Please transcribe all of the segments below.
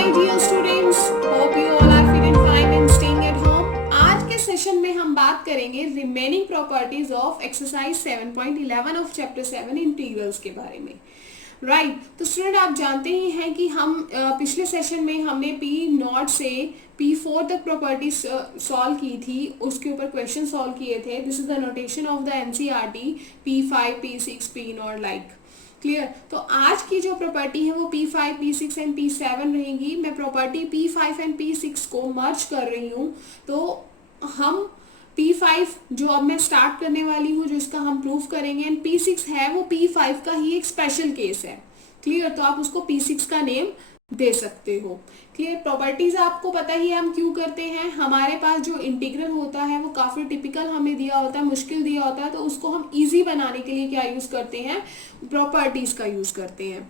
my dear students, hope you all are fit and fine and staying at home. आज के session में हम बात करेंगे remaining properties of exercise 7.11 of chapter 7 integrals के बारे में. राइट तो स्टूडेंट आप जानते ही हैं कि हम पिछले सेशन में हमने पी नॉट से P4 तक प्रॉपर्टीज सॉल्व की थी, उसके ऊपर क्वेश्चन सॉल्व किए थे. This is the notation of the NCERT P5, P6, P not like. Clear. तो आज की जो प्रॉपर्टी है वो P5, P6 एंड P7 रहेंगी. मैं प्रॉपर्टी P5 एंड P6 को मर्ज कर रही हूँ. तो हम P5 जो अब मैं स्टार्ट करने वाली हूँ, जो इसका हम प्रूफ करेंगे, एंड P6 है वो P5 का ही एक स्पेशल केस है. क्लियर. तो आप उसको P6 का नेम दे सकते हो. क्लियर. प्रॉपर्टीज आपको पता ही है हम क्यों करते हैं. हमारे पास जो इंटीग्रल होता है वो काफी टिपिकल हमें दिया होता है, मुश्किल दिया होता है, तो उसको हम इजी बनाने के लिए क्या यूज करते हैं, प्रॉपर्टीज का यूज करते हैं.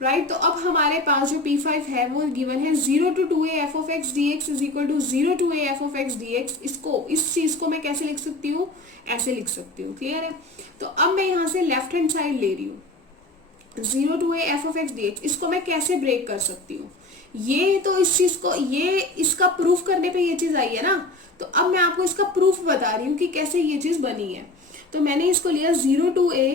राइट. तो अब हमारे पास जो P5 है वो गिवन है 0 to 2a f of x dx is equal to 0 to a f of x dx. इसको इस चीज को मैं कैसे लिख सकती हूँ, ऐसे लिख सकती हूँ. क्लियर है. तो अब मैं यहाँ से लेफ्ट हैंड साइड ले रही हूँ 0 to a f of x dx. इसको मैं कैसे ब्रेक कर सकती हूँ, ये तो इस चीज को, ये इसका प्रूफ करने पे ये चीज आई है ना. तो अब मैं आपको इसका प्रूफ बता रही हूँ कि कैसे ये चीज बनी है. तो मैंने इसको लिया 0 to a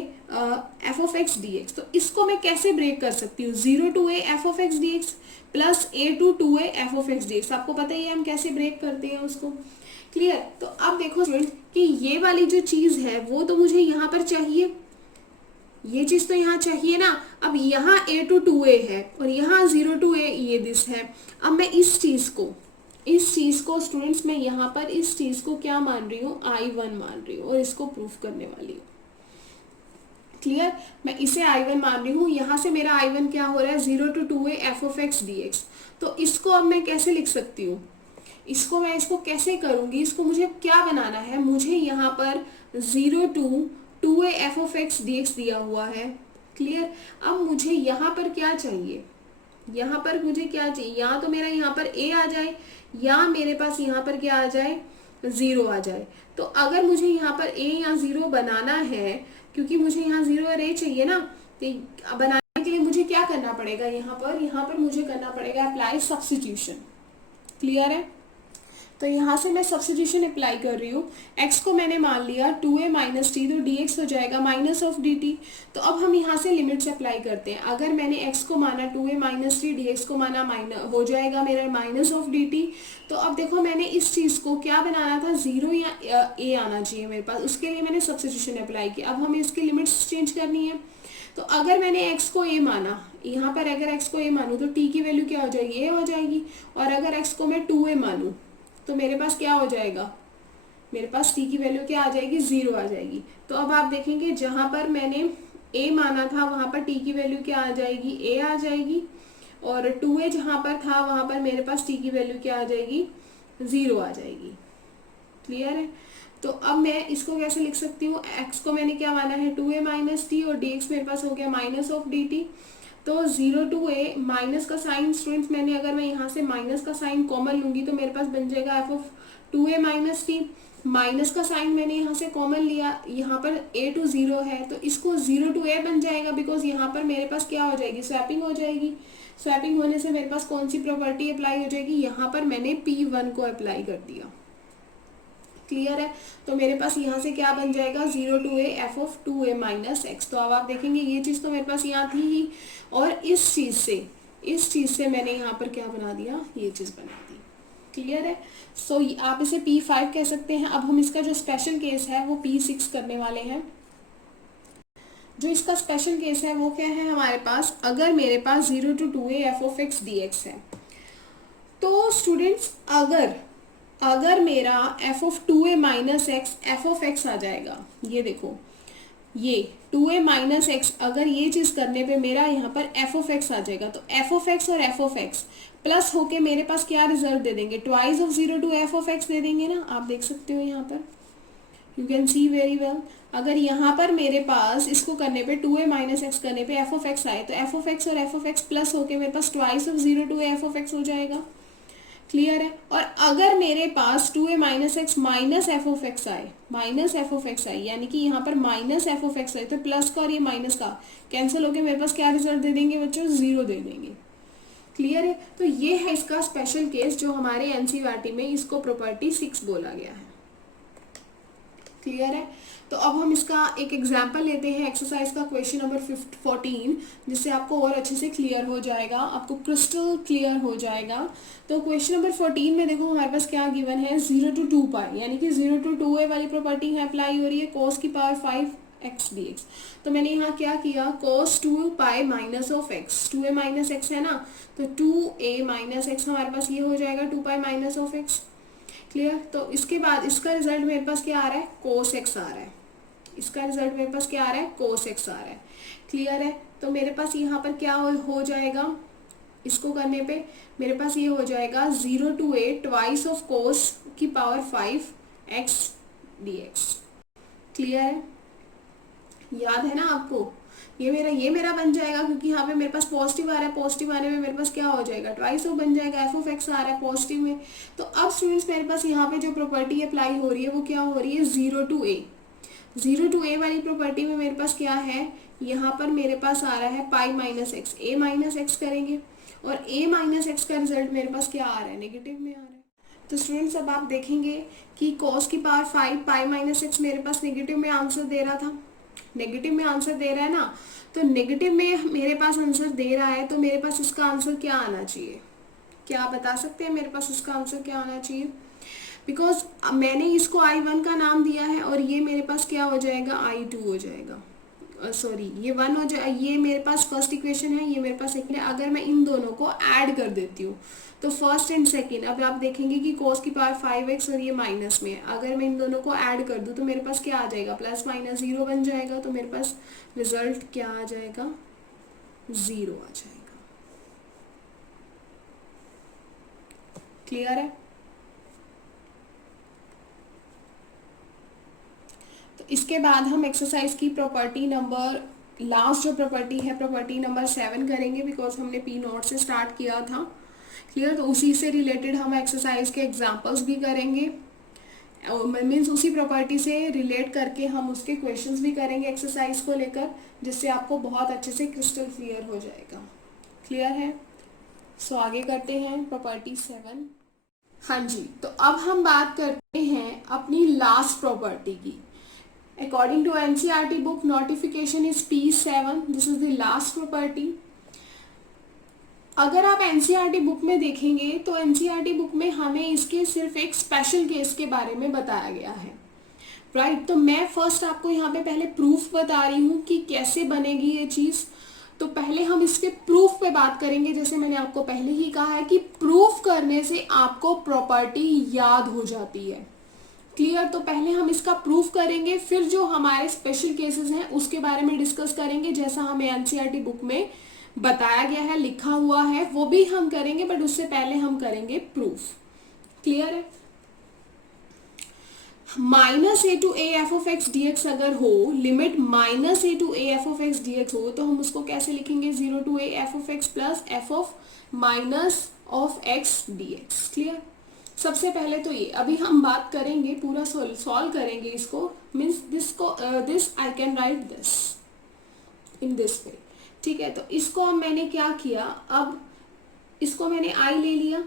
f of x dx. तो इसको मैं कैसे ब्रेक कर सकती हूँ, 0 to a f of x dx plus a to 2a f of x dx. आपको पता ही है हम कैसे ब्रेक करते हैं उसको. क्लियर. तो अब देखो स्टूडेंट कि ये वाली जो चीज है वो तो मुझे यहाँ पर चाहिए, ये चीज तो यहाँ चाहिए ना. अब यहाँ a to 2a है और यहाँ 0 to a ये दिस है. अब मैं इस चीज को स्टूडेंट्स मैं यहाँ पर इस चीज को क्या मान रही हूँ, I1 मान रही हूँ और इसको प्रूफ करने वाली हूँ. क्लियर. मैं इसे I1 मान रही हूँ. यहाँ से मेरा I1 क्या हो रहा है, 0 to 2a f of x dx. तो इसको अब मैं कैसे लिख सकती हूँ, इसको कैसे करूंगी, इसको मुझे क्या बनाना है. मुझे यहाँ पर 0 to 2a f of x dx दिया हुआ है. क्लियर. अब मुझे यहाँ पर क्या चाहिए, यहाँ पर मुझे क्या चाहिए, या तो मेरा यहाँ पर a आ जाए या मेरे पास यहाँ पर क्या आ जाए, 0 आ जाए. तो अगर मुझे यहाँ पर a या 0 बनाना है, क्योंकि मुझे यहाँ 0 और a चाहिए ना, तो बनाने के लिए मुझे क्या करना पड़ेगा, यहाँ पर मुझे करना पड़ेगा अप्लाई सब्स्टिट्यूशन. क्लियर है. तो यहाँ से मैं सब्स्टिट्यूशन अप्लाई कर रही हूँ. x को मैंने मान लिया 2a माइनस टी, तो dx हो जाएगा माइनस ऑफ dt. तो अब हम यहाँ से लिमिट्स अप्लाई करते हैं. अगर मैंने x को माना 2a माइनस टी, dx को माना हो जाएगा मेरा माइनस ऑफ dt. तो अब देखो मैंने इस चीज़ को क्या बनाना था, 0 या a आना चाहिए मेरे पास, उसके लिए मैंने सब्स्टिट्यूशन अप्लाई किया. अब हमें इसकी लिमिट्स चेंज करनी है. तो अगर मैंने x को a माना, यहाँ पर अगर x को a मानूँ तो t की वैल्यू क्या हो जाएगी, a हो जाएगी. और अगर x को मैं 2a मानूँ तो मेरे पास क्या हो जाएगा, मेरे पास t की वैल्यू क्या आ जाएगी, 0 आ जाएगी. तो अब आप देखेंगे जहां पर मैंने a माना था वहां पर t की वैल्यू क्या आ जाएगी, a आ जाएगी. और 2a जहां पर था वहां पर मेरे पास t की वैल्यू क्या आ जाएगी, 0 आ जाएगी. क्लियर है. तो अब मैं इसको कैसे लिख सकती हूँ, x को मैंने क्या माना है 2a माइनस टी और dx मेरे पास हो गया माइनस ऑफ dt. तो 0 to a माइनस का साइन स्टूडेंट्स मैंने, अगर मैं यहाँ से माइनस का साइन कॉमन लूंगी तो मेरे पास बन जाएगा f of 2a minus T. Minus का साइन मैंने यहाँ से कॉमन लिया, यहाँ पर a to 0 है तो इसको 0 to a बन जाएगा, बिकॉज यहाँ पर मेरे पास क्या हो जाएगी, स्वैपिंग हो जाएगी. स्वैपिंग होने से मेरे पास कौन सी प्रॉपर्टी अप्लाई हो जाएगी, यहाँ पर मैंने P1 को अप्लाई कर दिया. क्लियर है. तो मेरे पास यहाँ से क्या बन जाएगा, 0 to a f of 2a minus x. तो अब आप देखेंगे ये चीज़ तो मेरे पास यहाँ थी ही, और इस चीज़ से मैंने यहाँ पर क्या बना दिया, ये चीज़ बना दी. क्लियर है. सो आप इसे P5 कह सकते हैं. अब हम इसका जो स्पेशल केस है वो P6 करने वाले हैं. जो इसका स्पेशल केस है वो क्या है हमारे पास, अगर मेरे पास 0 to 2a f of x dx है, तो स्टूडेंट्स अगर मेरा f of 2a minus x f of x आ जाएगा, ये देखो ये 2a माइनस एक्स, अगर ये चीज़ करने पे मेरा यहाँ पर f of x आ जाएगा, तो f of x और f of x प्लस होके मेरे पास क्या रिजल्ट दे देंगे, twice of 0 to f of x दे देंगे ना. आप देख सकते हो यहाँ पर, you can see very well. अगर यहाँ पर मेरे पास इसको करने पे 2a माइनस एक्स करने पे f of x आए, तो f of x और f of x प्लस होके मेरे पास twice of 0 to f of x हो जाएगा. क्लियर है. और अगर मेरे पास 2a minus x minus f of x आए, यानी कि यहाँ पर माइनस एफ ऑफ एक्स आए, तो प्लस का और ये माइनस का कैंसिल होकर मेरे पास क्या रिजल्ट दे देंगे बच्चों, 0 दे देंगे. क्लियर है। तो ये है इसका स्पेशल केस जो हमारे एनसीईआरटी में इसको प्रॉपर्टी 6 बोला गया है। क्लियर है। तो अब हम इसका एक एग्जाम्पल लेते हैं एक्सरसाइज का क्वेश्चन नंबर 14, जिससे आपको और अच्छे से क्लियर हो जाएगा, आपको क्रिस्टल क्लियर हो जाएगा। तो क्वेश्चन नंबर 14 में देखो हमारे पास क्या गिवन है, 0 to 2 पाई, यानी कि 0 to 2a वाली प्रॉपर्टी है अप्लाई हो रही है, cos की पावर 5x dx। तो मैंने यहाँ क्या किया, cos 2 pi minus of x, 2a minus x है ना, तो 2a माइनस x हमारे पास ये हो जाएगा 2 pi minus of x। Clear. तो इसके बाद इसका रिजल्ट मेरे पास क्या आ रहा है, cos x आ रहा है। इसका रिजल्ट मेरे पास क्या आ रहा है, cos x आ रहा है। क्लियर है। तो मेरे पास यहाँ पर क्या हो जाएगा, इसको करने पे मेरे पास ये हो जाएगा 0 to a twice of cos की पावर 5x dx। क्लियर है, याद है ना आपको, ये मेरा बन जाएगा, क्योंकि यहाँ पे मेरे पास पॉजिटिव आ रहा है, पॉजिटिव आने में मेरे पास क्या हो जाएगा, ट्वाइस ऑफ बन जाएगा, एफ ऑफ एक्स आ रहा है पॉजिटिव में। तो अब स्टूडेंट्स मेरे पास यहाँ पे जो प्रॉपर्टी अप्लाई हो रही है वो क्या हो रही है, 0 to a। 0 to a वाली प्रॉपर्टी में मेरे पास क्या है, यहाँ पर मेरे पास आ रहा है पाई माइनस एक्स, ए माइनस एक्स करेंगे, और ए माइनस एक्स का रिजल्ट मेरे पास क्या आ रहा है, नेगेटिव में आ रहा है। तो स्टूडेंट्स अब आप देखेंगे कि cos की पावर 5 पाई माइनस एक्स मेरे पास नेगेटिव में आंसर दे रहा था, नेगेटिव में आंसर दे रहा है ना, तो नेगेटिव में मेरे पास आंसर दे रहा है, तो मेरे पास इसका आंसर क्या आना चाहिए, क्या आप बता सकते हैं मेरे पास इसका आंसर क्या आना चाहिए। बिकॉज मैंने इसको I1 का नाम दिया है, और ये मेरे पास क्या हो जाएगा, I2 हो जाएगा, सॉरी ये 1 हो जाए, ये मेरे पास फर्स्ट इक्वेशन है, ये मेरे पास सेकंड है। अगर मैं इन दोनों को ऐड कर देती हूँ तो फर्स्ट एंड सेकंड, अब आप देखेंगे कि cos की पावर 5x और ये माइनस में है, अगर मैं इन दोनों को ऐड कर दूँ तो मेरे पास क्या आ जाएगा, प्लस माइनस 0 बन जाएगा। तो मेरे पास रिजल्ट क्या आ जाएगा, 0 आ जाएगा। क्लियर है। तो इसके बाद हम एक्सरसाइज की प्रॉपर्टी नंबर, लास्ट जो प्रॉपर्टी है प्रॉपर्टी नंबर 7 करेंगे, बिकॉज हमने पी नोट से स्टार्ट किया था। क्लियर। तो उसी से रिलेटेड हम एक्सरसाइज के एग्जांपल्स भी करेंगे, मीन्स उसी प्रॉपर्टी से रिलेट करके हम उसके क्वेश्चंस भी करेंगे एक्सरसाइज को लेकर, जिससे आपको बहुत अच्छे से क्रिस्टल क्लियर हो जाएगा। क्लियर है। सो आगे करते हैं प्रॉपर्टी 7। हाँ जी, तो अब हम बात करते हैं अपनी लास्ट प्रॉपर्टी की। According to NCERT book notification is P7, this is the last property. अगर आप एनसीईआरटी बुक में देखेंगे तो एनसीईआरटी बुक में हमें इसके सिर्फ एक स्पेशल केस के बारे में बताया गया है, राइट। तो मैं फर्स्ट आपको यहाँ पे पहले प्रूफ बता रही हूँ कि कैसे बनेगी ये चीज़। तो पहले हम इसके प्रूफ पे बात करेंगे। जैसे मैंने आपको पहले ही कहा है कि प्रूफ करने से आपको प्रॉपर्टी याद हो जाती है। क्लियर। तो पहले हम इसका प्रूफ करेंगे, फिर जो हमारे स्पेशल केसेस हैं उसके बारे में डिस्कस करेंगे, जैसा हमें एनसीईआरटी बुक में बताया गया है, लिखा हुआ है, वो भी हम करेंगे, बट उससे पहले हम करेंगे प्रूफ। क्लियर है। -a to a f of x dx अगर हो, limit -a to a f of x dx हो, तो हम उसको कैसे लिखेंगे, 0 to a f of x plus f of minus of x dx। Clear. सबसे पहले तो ये अभी हम बात करेंगे, पूरा सॉल्व करेंगे इसको, means this I can write this in this way. ठीक है। तो इसको मैंने क्या किया, अब इसको मैंने I ले लिया।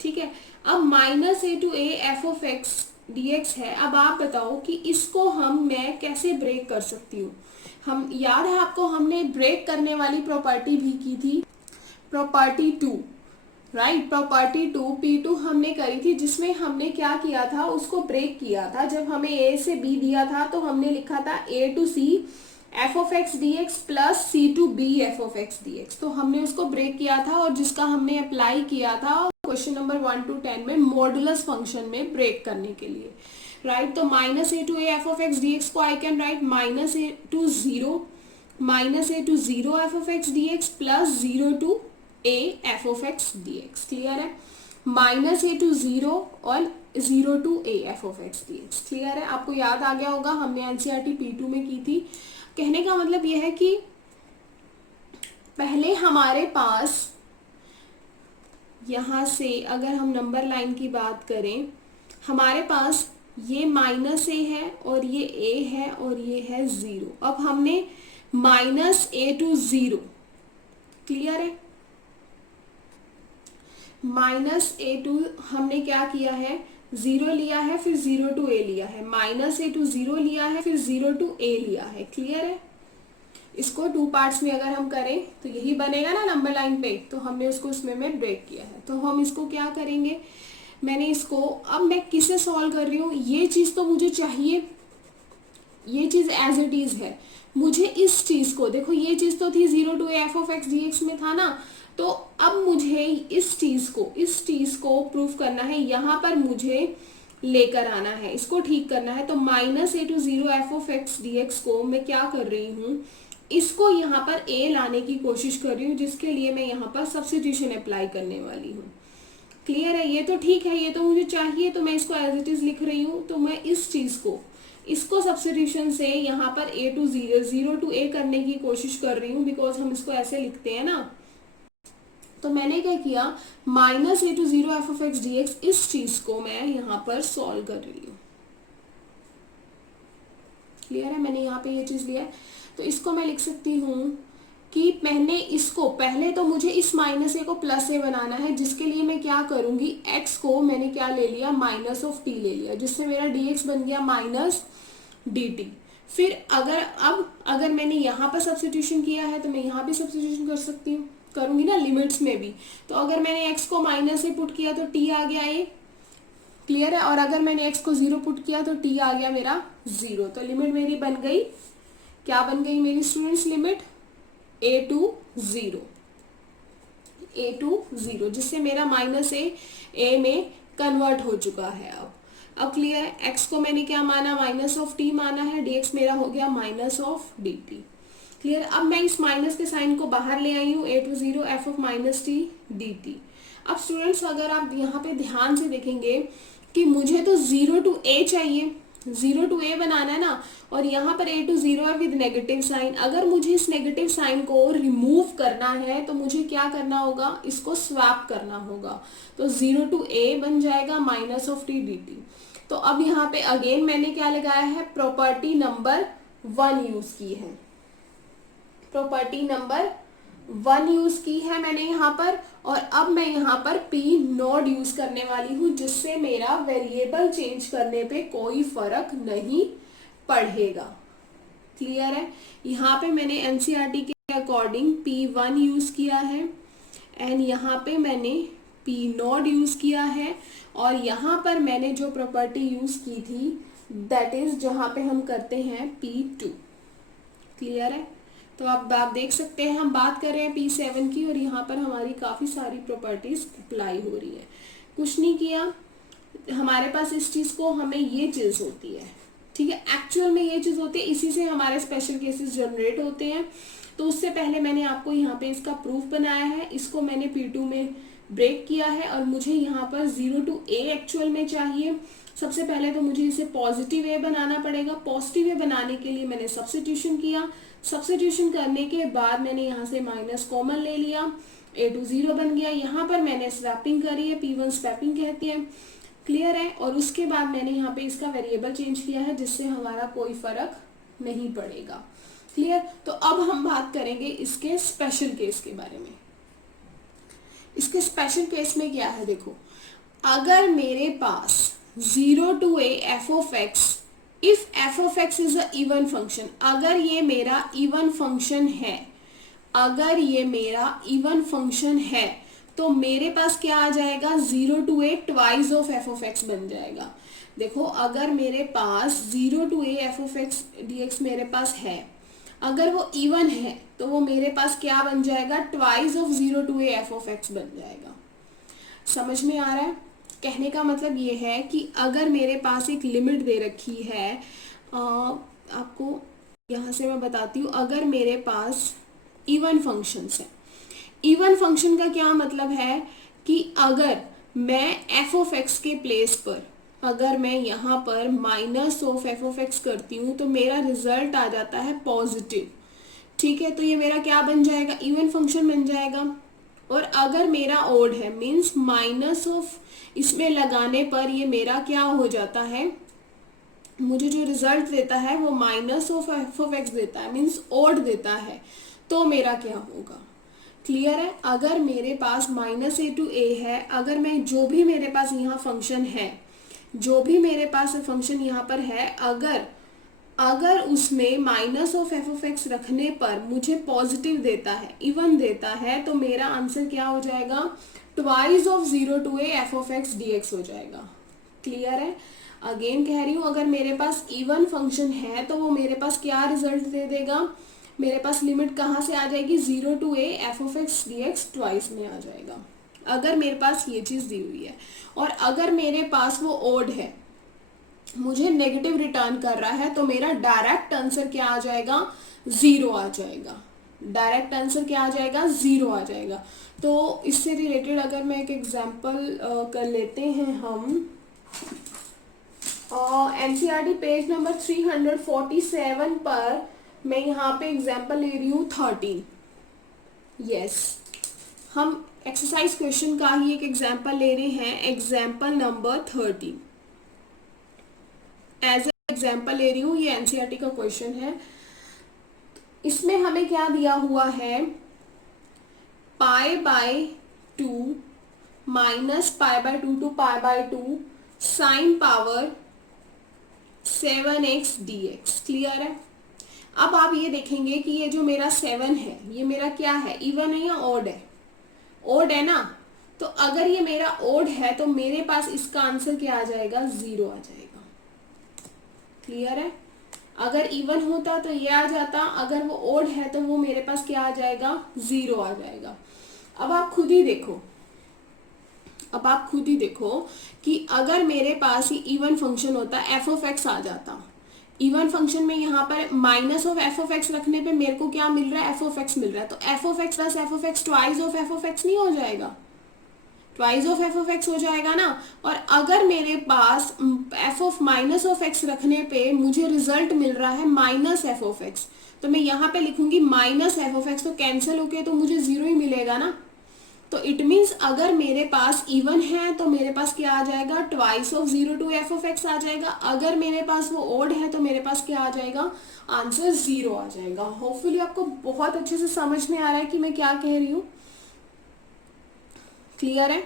ठीक है। अब -a to a f of x dx है। अब आप बताओ कि इसको मैं कैसे ब्रेक कर सकती हूँ। हम याद है आपको, हमने ब्रेक करने वाली प्रॉपर्टी भी की थी, प्रॉपर्टी 2, राइट। प्रॉपर्टी 2 P2 हमने करी थी, जिसमें हमने क्या किया था, उसको ब्रेक किया था। जब हमें a से b दिया था तो हमने लिखा था a to c f of x dx plus c to b f of x dx। तो हमने उसको ब्रेक किया था, और जिसका हमने अप्लाई किया था क्वेश्चन नंबर 1 to 10 में मॉडुलस फंक्शन में ब्रेक करने के लिए, राइट। तो -a to a f of x dx को I can write -a to 0 f of x dx plus 0 to a f of x dx। Clear है। -a to 0 और 0 to a f of x dx। Clear है। आपको याद आ गया होगा, हमने NCERT P2 में की थी। कहने का मतलब यह है कि पहले हमारे पास यहाँ से अगर हम नंबर लाइन की बात करें, हमारे पास ये -a है और ये a है और ये है 0। अब हमने -a to 0, क्लियर है, माइनस ए टू हमने क्या किया है, 0 लिया है, फिर 0 टू ए लिया है, माइनस ए टू 0 लिया है, फिर 0 टू ए लिया है। क्लियर है? इसको 2 पार्ट्स में अगर हम करें तो यही बनेगा ना नंबर लाइन पे, तो हमने उसको उसमें में ब्रेक किया है। तो हम इसको क्या करेंगे, मैंने इसको, अब मैं किसे सॉल्व कर रही हूँ, ये चीज तो मुझे चाहिए, ये चीज एज इट इज है, मुझे इस चीज को देखो, ये चीज तो थी 0 to f of x d x में था ना, तो अब मुझे इस चीज को प्रूफ करना है, यहाँ पर मुझे लेकर आना है, इसको ठीक करना है। तो minus a to 0 f of x d x को मैं क्या कर रही हूँ, इसको यहाँ पर ए लाने की कोशिश कर रही हूँ, जिसके लिए मैं यहाँ पर सब्स्टिट्यूशन अप्लाई करने वाली हूँ। क्लियर है? ये तो ठीक है, ये तो मुझे चाहिए, तो मैं इसको एज इट इज लिख रही हूँ। तो मैं इस चीज को, इसको सब्स्टिट्यूशन से यहाँ पर ए टू 0 टू ए करने की कोशिश कर रही हूँ, बिकॉज हम इसको ऐसे लिखते हैं ना। तो मैंने क्या किया, minus a to 0 f of x d x, इस चीज को मैं यहाँ पर सॉल्व कर रही हूँ। क्लियर है? मैंने यहाँ पे ये चीज लिया है, तो इसको मैं लिख सकती हूँ कि मैंने इसको, पहले तो मुझे इस माइनस ए को प्लस ए बनाना है, जिसके लिए मैं क्या करूंगी, एक्स को मैंने क्या ले लिया, माइनस ऑफ टी ले लिया, जिससे मेरा dx बन गया माइनस dt। फिर अगर मैंने यहाँ पर सब्स्टिट्यूशन किया है, तो मैं यहाँ भी सब्स्टिट्यूशन कर सकती हूँ, करूंगी ना लिमिट्स में भी। तो अगर मैंने x को माइनस ए पुट किया तो t आ गया ए। क्लियर है? और अगर मैंने x को 0 पुट किया तो t आ गया मेरा 0। तो लिमिट मेरी बन गई, क्या बन गई मेरी स्टूडेंट्स, लिमिट a टू 0, जिससे मेरा माइनस ए में कन्वर्ट हो चुका है। अब क्लियर है? x को मैंने क्या माना, माइनस ऑफ t माना है, dx मेरा हो गया माइनस ऑफ dt। क्लियर? अब मैं इस माइनस के साइन को बाहर ले आई हूँ, a to 0 f of minus t dt। अब स्टूडेंट्स अगर आप यहाँ पे ध्यान से देखेंगे कि मुझे तो 0 टू a चाहिए, 0 टू a बनाना है ना, और यहाँ पर a टू 0 है विद नेगेटिव साइन। अगर मुझे इस नेगेटिव साइन को रिमूव करना है तो मुझे क्या करना होगा, इसको स्वैप करना होगा। तो 0 टू a बन जाएगा माइनस ऑफ टी dt। तो अब यहाँ पे अगेन मैंने क्या लगाया है, प्रॉपर्टी नंबर 1 यूज की है, प्रॉपर्टी नंबर 1 यूज की है मैंने यहाँ पर। और अब मैं यहाँ पर p नॉट यूज करने वाली हूँ, जिससे मेरा वेरिएबल चेंज करने पे कोई फर्क नहीं पड़ेगा। क्लियर है? यहाँ पे मैंने एनसीईआरटी के अकॉर्डिंग p1 यूज किया है, एंड यहाँ पे मैंने p नॉट यूज किया है, और यहाँ पर मैंने जो प्रॉपर्टी यूज की थी दैट इज जहाँ पे हम करते हैं p2। क्लियर है? तो अब आप देख सकते हैं हम बात कर रहे हैं P7 की, और यहाँ पर हमारी काफ़ी सारी प्रॉपर्टीज अप्लाई हो रही है। कुछ नहीं किया, हमारे पास इस चीज़ को, हमें ये चीज़ होती है, ठीक है, एक्चुअल में ये चीज़ होती है, इसी से हमारे स्पेशल केसेस जनरेट होते हैं। तो उससे पहले मैंने आपको यहाँ पे इसका प्रूफ बनाया है, इसको मैंने P2 में ब्रेक किया है, और मुझे यहाँ पर 0 टू a एक्चुअल में चाहिए। सबसे पहले तो मुझे इसे पॉजिटिव ए बनाना पड़ेगा। पॉजिटिव ए बनाने के लिए मैंने सब्स्टिट्यूशन किया, सब्स्टिट्यूशन करने के बाद मैंने यहाँ से माइनस कॉमन ले लिया, a टू 0 बन गया। यहाँ पर मैंने स्वैपिंग करी है, P1 स्वैपिंग कहती है। क्लियर है? और उसके बाद मैंने यहाँ पे इसका वेरिएबल चेंज किया है, जिससे हमारा कोई फर्क नहीं पड़ेगा। क्लियर? तो अब हम बात करेंगे इसके स्पेशल केस के बारे में। इसके स्पेशल केस में क्या है, देखो, अगर मेरे पास 0 to a f of x, if f of x is a even function, अगर ये मेरा even function है, अगर ये मेरा even function है, तो मेरे पास क्या आ जाएगा, 0 to a twice of f of x बन जाएगा। देखो, अगर मेरे पास 0 to a f of x dx मेरे पास है, अगर वो इवन है, तो वो मेरे पास क्या बन जाएगा, twice of 0 to a f of x बन जाएगा। समझ में आ रहा है? कहने का मतलब ये है कि अगर मेरे पास एक लिमिट दे रखी है, आपको यहाँ से मैं बताती हूँ, अगर मेरे पास इवन फंक्शंस है, इवन फंक्शन का क्या मतलब है कि अगर मैं f of x के प्लेस पर, अगर मैं यहाँ पर minus of f of x करती हूँ, तो मेरा रिजल्ट आ जाता है पॉजिटिव। ठीक है? तो ये मेरा क्या बन जाएगा, इवन फंक्शन बन जाएगा। और अगर मेरा ओड है, मीन्स माइनस ऑफ इसमें लगाने पर ये मेरा क्या हो जाता है, मुझे जो रिजल्ट देता है वो minus of f of x देता है, मीन्स ओड देता है। तो मेरा क्या होगा, क्लियर है। अगर मेरे पास माइनस ए टू ए है, अगर मैं जो भी मेरे पास यहाँ फंक्शन है, जो भी मेरे पास फंक्शन यहाँ पर है, अगर अगर उसमें minus of f of x रखने पर मुझे पॉजिटिव देता है, इवन देता है, तो मेरा आंसर क्या हो जाएगा, twice of 0 to a F of x d x हो जाएगा। क्लियर है। अगेन कह रही हूँ, अगर मेरे पास इवन फंक्शन है तो वो मेरे पास क्या रिजल्ट दे देगा, मेरे पास लिमिट कहाँ से आ जाएगी, 0 to a F of x d x twice में आ जाएगा, अगर मेरे पास ये चीज दी हुई है। और अगर मेरे पास वो ओड है, मुझे नेगेटिव रिटर्न कर रहा है, तो मेरा डायरेक्ट आंसर क्या आ जाएगा, 0 आ जाएगा। डायरेक्ट आंसर क्या आ जाएगा, 0 आ जाएगा। तो इससे रिलेटेड अगर मैं एक एग्जांपल कर लेते हैं हम, एनसीईआरटी पेज नंबर 347 पर मैं यहाँ पे एग्जांपल ले रही हूँ 13। यस, हम एक्सरसाइज क्वेश्चन का ही एक एग्जांपल ले रहे हैं, एग्जांपल नंबर 13 एज एग्जांपल ले रही हूँ। ये एनसीईआरटी का क्वेश्चन है। इसमें हमें क्या दिया हुआ है, π/2 minus π/2 to π/2 sine power 7x dx। Clear है। अब आप ये देखेंगे कि ये जो मेरा 7 है, ये मेरा क्या है, इवन है या ओड है, ओड है ना। तो अगर ये मेरा ओड है तो मेरे पास इसका आंसर क्या आ जाएगा, 0 आ जाएगा। क्लियर है। अगर इवन होता तो ये आ जाता, अगर वो ओड है तो वो मेरे पास क्या आ जाएगा, 0 आ जाएगा। अब आप खुद ही देखो, अब आप खुद ही देखो कि अगर मेरे पास ये इवन फंक्शन होता, एफ ऑफ एक्स आ जाता, इवन फंक्शन में यहाँ पर minus of f of x रखने पे मेरे को क्या मिल रहा है, एफ ऑफ एक्स मिल रहा है। तो f of x plus f of x twice of f of x नहीं हो जाएगा, twice of f of x हो जाएगा ना। और अगर मेरे पास f of minus of x रखने पे मुझे रिजल्ट मिल रहा है माइनस एफ ऑफ एक्स, तो मैं यहाँ पे लिखूंगी माइनस एफ ऑफ एक्स, तो कैंसिल होके तो मुझे 0 ही मिलेगा ना। तो इट मीन्स अगर मेरे पास इवन है तो मेरे पास क्या आ जाएगा, twice of 0 to f of x आ जाएगा। अगर मेरे पास वो ओड है तो मेरे पास क्या आ जाएगा, आंसर 0 आ जाएगा। होपफुली आपको बहुत अच्छे से समझ में आ रहा है कि मैं क्या कह रही हूँ। क्लियर है।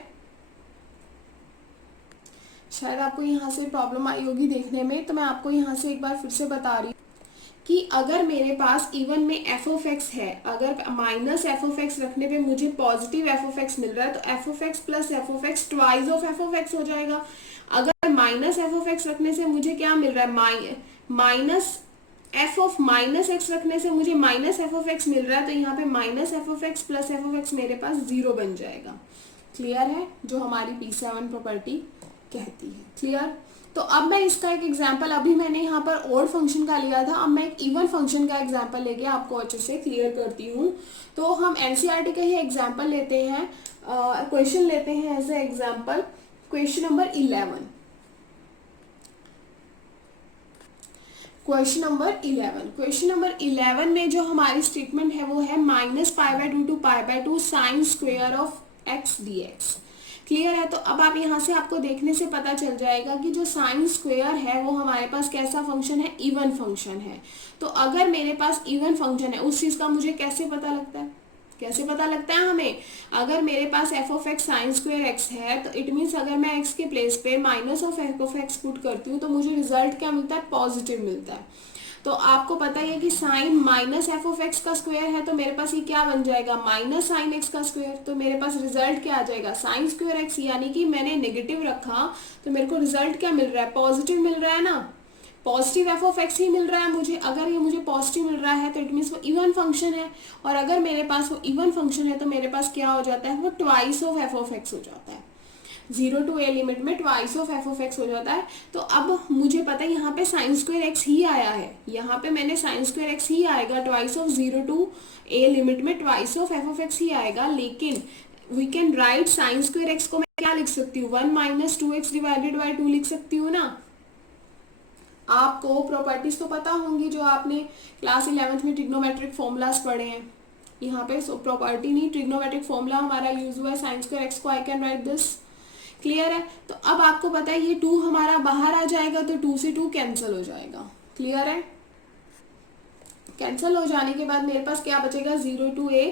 शायद आपको यहाँ से प्रॉब्लम आई होगी देखने में, तो मैं आपको यहाँ से एक बार फिर से बता रही हूँ कि अगर मेरे पास इवन में एफ ऑफ एक्स है, अगर माइनस एफ ऑफ एक्स रखने पे मुझे पॉजिटिव एफ ऑफ एक्स मिल रहा है, तो f of x plus f of x twice of f of x हो जाएगा। अगर माइनस एफ ऑफ एक्स रखने से मुझे क्या मिल रहा है, minus f of minus x रखने से मुझे माइनस एफ ऑफ एक्स मिल रहा है, तो यहाँ पे minus f of x plus f of x मेरे पास 0 बन जाएगा। क्लियर है, जो हमारी P7 प्रॉपर्टी कहती है। क्लियर। तो अब मैं इसका एक एग्जांपल, अभी मैंने यहाँ पर ओड फंक्शन का लिया था, अब मैं एक इवन फंक्शन का एग्जांपल लेके आपको अच्छे से क्लियर करती हूँ। तो हम एनसीईआरटी का ही एग्जांपल लेते हैं, क्वेश्चन लेते हैं as a example, question number 11। Question number 11 में जो हमारी स्टेटमेंट है वो है minus π/2 to π/2 sine square of x d x. Clear है। तो अब आप यहाँ से आपको देखने से पता चल जाएगा कि जो साइन स्क्वायर है वो हमारे पास कैसा फंक्शन है, इवन फंक्शन है। तो अगर मेरे पास इवन फंक्शन है, उस चीज का मुझे कैसे पता लगता है, कैसे पता लगता है हमें, अगर मेरे पास f of x sine square x है, तो इट मीन्स अगर मैं एक्स के प्लेस पे minus of f of x put करती हूँ तो मुझे रिजल्ट क्या मिलता है, पॉजिटिव मिलता है। तो आपको पता ही है कि sine minus f of x का स्क्वायर है, तो मेरे पास ये क्या बन जाएगा, माइनस साइन एक्स का स्क्वायर। तो मेरे पास रिजल्ट क्या आ जाएगा, साइन स्क्वायर एक्स, यानी कि मैंने नेगेटिव रखा तो मेरे को रिजल्ट क्या मिल रहा है, पॉजिटिव मिल रहा है ना, पॉजिटिव एफ ऑफ एक्स ही मिल रहा है मुझे। अगर ये मुझे पॉजिटिव मिल रहा है तो इट मीन्स वो इवन फंक्शन है, और अगर मेरे पास वो इवन फंक्शन है तो मेरे पास क्या हो जाता है, वो twice of f of x हो जाता है। 0 to a लिमिट में twice of f of x हो जाता है। तो अब मुझे पता है यहाँ पे साइन स्क्वायर एक्स ही आया है, यहाँ पे मैंने साइन स्क्वायर एक्स ही आएगा, twice of 0 to a limit में twice of f of x ही आएगा। लेकिन we can write sine square x को मैं क्या लिख सकती हूँ, 1 माइनस 2x डिवाइडेड बाई 2 लिख सकती हूँ ना। आपको प्रॉपर्टीज तो पता होंगी जो आपने क्लास 11th में ट्रिग्नोमेट्रिक फॉर्मूलाज पढ़े हैं। यहाँ पे प्रॉपर्टी नहीं, ट्रिग्नोमेट्रिक फॉर्मूला हमारा यूज हुआ है, साइन स्क्वायर एक्स को I can write this. Clear है। तो अब आपको पता है ये 2 हमारा बाहर आ जाएगा, तो 2 से 2 कैंसिल हो जाएगा। क्लियर है। कैंसिल हो जाने के बाद मेरे पास क्या बचेगा, 0 to a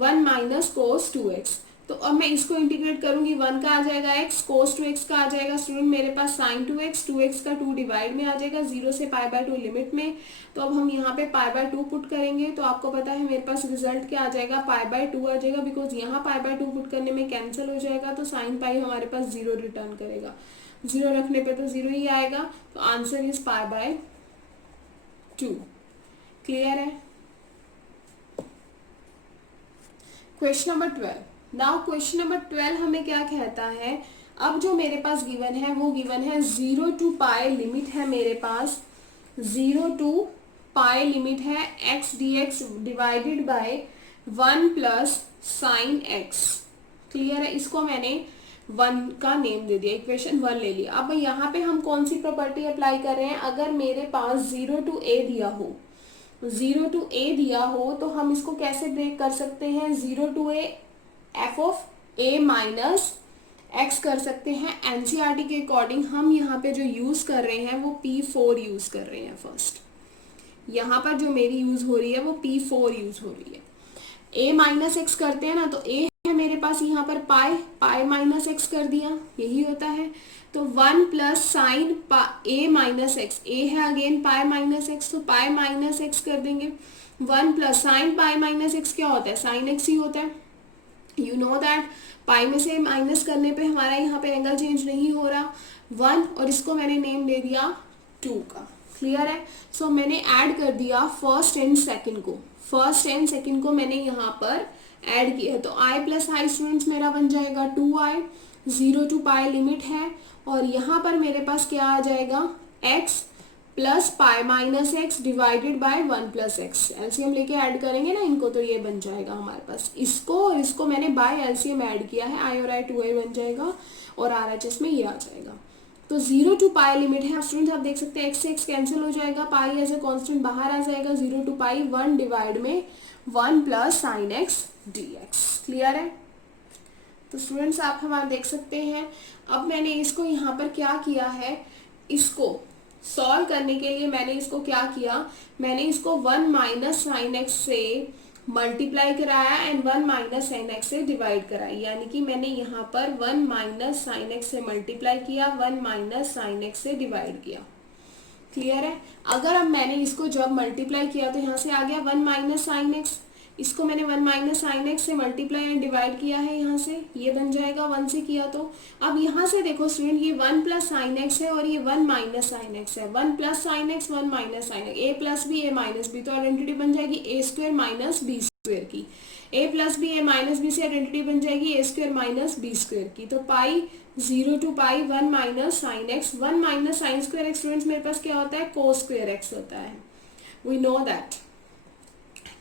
1 minus cos 2x। तो अब मैं इसको इंटीग्रेट करूंगी, 1 का आ जाएगा x, कोस 2x का आ जाएगा स्टूडेंट मेरे पास साइन 2x का 2 डिवाइड में आ जाएगा, 0 से पाई बाय 2 लिमिट में। तो अब हम यहाँ पे पाई बाय 2 पुट करेंगे, तो आपको पता है मेरे पास रिजल्ट क्या आ जाएगा, पाई बाय 2 आ जाएगा, बिकॉज यहाँ पाई बाय 2 पुट करने में कैंसिल हो जाएगा, तो साइन पाई हमारे पास 0 रिटर्न करेगा, 0 रखने पे तो 0 ही आएगा। तो answer is pi by 2। Clear है। Question number 12। Now question number 12 हमें क्या कहता है, अब जो मेरे पास गिवन है वो गिवन है 0 to पाई लिमिट है मेरे पास, 0 to पाई लिमिट है x dx divided by 1 plus sign x। Clear है। इसको मैंने 1 का नेम दे दिया, इक्वेशन 1 ले लिया। अब यहाँ पे हम कौन सी प्रॉपर्टी अप्लाई कर रहे हैं, अगर मेरे पास 0 to a दिया हो, 0 to a दिया हो तो हम इसको कैसे ब्रेक कर सकते हैं, 0 to a f of a minus x कर सकते हैं। एनसीईआरटी के अकॉर्डिंग हम यहाँ पे जो यूज कर रहे हैं वो P4 यूज कर रहे हैं। फर्स्ट यहाँ पर जो मेरी यूज हो रही है वो P4 यूज हो रही है। a माइनस एक्स करते हैं ना, तो a है मेरे पास यहाँ पर पाई माइनस एक्स कर दिया, यही होता है। तो 1 plus sign a minus x, a है अगेन पाई माइनस एक्स, तो पाई माइनस एक्स कर देंगे। 1 plus sine pi minus x क्या होता है, साइन एक्स ही होता है। यू नो दैट पाई में से माइनस करने पे हमारा यहाँ पे एंगल चेंज नहीं हो रहा, 1, और इसको मैंने नेम दे दिया 2 का। क्लियर है। सो मैंने ऐड कर दिया फर्स्ट एंड सेकंड को, फर्स्ट एंड सेकंड को मैंने यहाँ पर ऐड किया, तो i प्लस आई स्टूडेंट्स मेरा बन जाएगा 2i, 0 to पाई लिमिट है, और यहाँ पर मेरे पास क्या आ जाएगा, x plus pi minus x divided bye 1 plus x. LCM लेके ऐड करेंगे ना इनको, तो ये बन जाएगा हमारे पास, इसको और इसको मैंने बाय एलसीएम ऐड किया है, i और i 2i बन जाएगा, और RHS में ये आ जाएगा। तो 0 to पाई लिमिट है स्टूडेंट्स, आप देख सकते हैं x से x कैंसिल हो जाएगा, पाई एज ए कांस्टेंट बाहर आ जाएगा, 0 to पाई 1 डिवाइड में 1 plus sine x dx। Clear है। तो स्टूडेंट्स आप हमारा देख सकते हैं, अब मैंने इसको यहाँ पर क्या किया है, इसको सॉल्व करने के लिए मैंने इसको क्या किया, मैंने इसको 1 माइनस साइन एक्स से मल्टीप्लाई कराया एंड 1 माइनस साइन एक्स से डिवाइड कराया, यानी कि मैंने यहाँ पर 1 माइनस साइन एक्स से मल्टीप्लाई किया, 1 माइनस साइन एक्स से डिवाइड किया। क्लियर है। अगर अब मैंने इसको जब मल्टीप्लाई किया तो यहाँ से आ गया 1 माइनस साइन एक्स, इसको मैंने 1 माइनस साइन एक्स से मल्टीप्लाई एंड डिवाइड किया है, यहाँ से ये बन जाएगा 1 से किया। तो अब यहाँ से देखो स्टूडेंट, ये 1 प्लस साइन एक्स है और ये 1 माइनस साइन एक्स है, 1 plus sine x 1 minus sine x, a plus b a minus b, तो आइडेंटिटी बन जाएगी a square minus b square की, a plus b a minus b से आइडेंटिटी बन जाएगी a square minus b square की। तो pi 0 to pi 1 minus sine x, 1 minus sine square x students मेरे पास क्या होता है, कोस स्क्वायर एक्स होता है, वी नो दैट।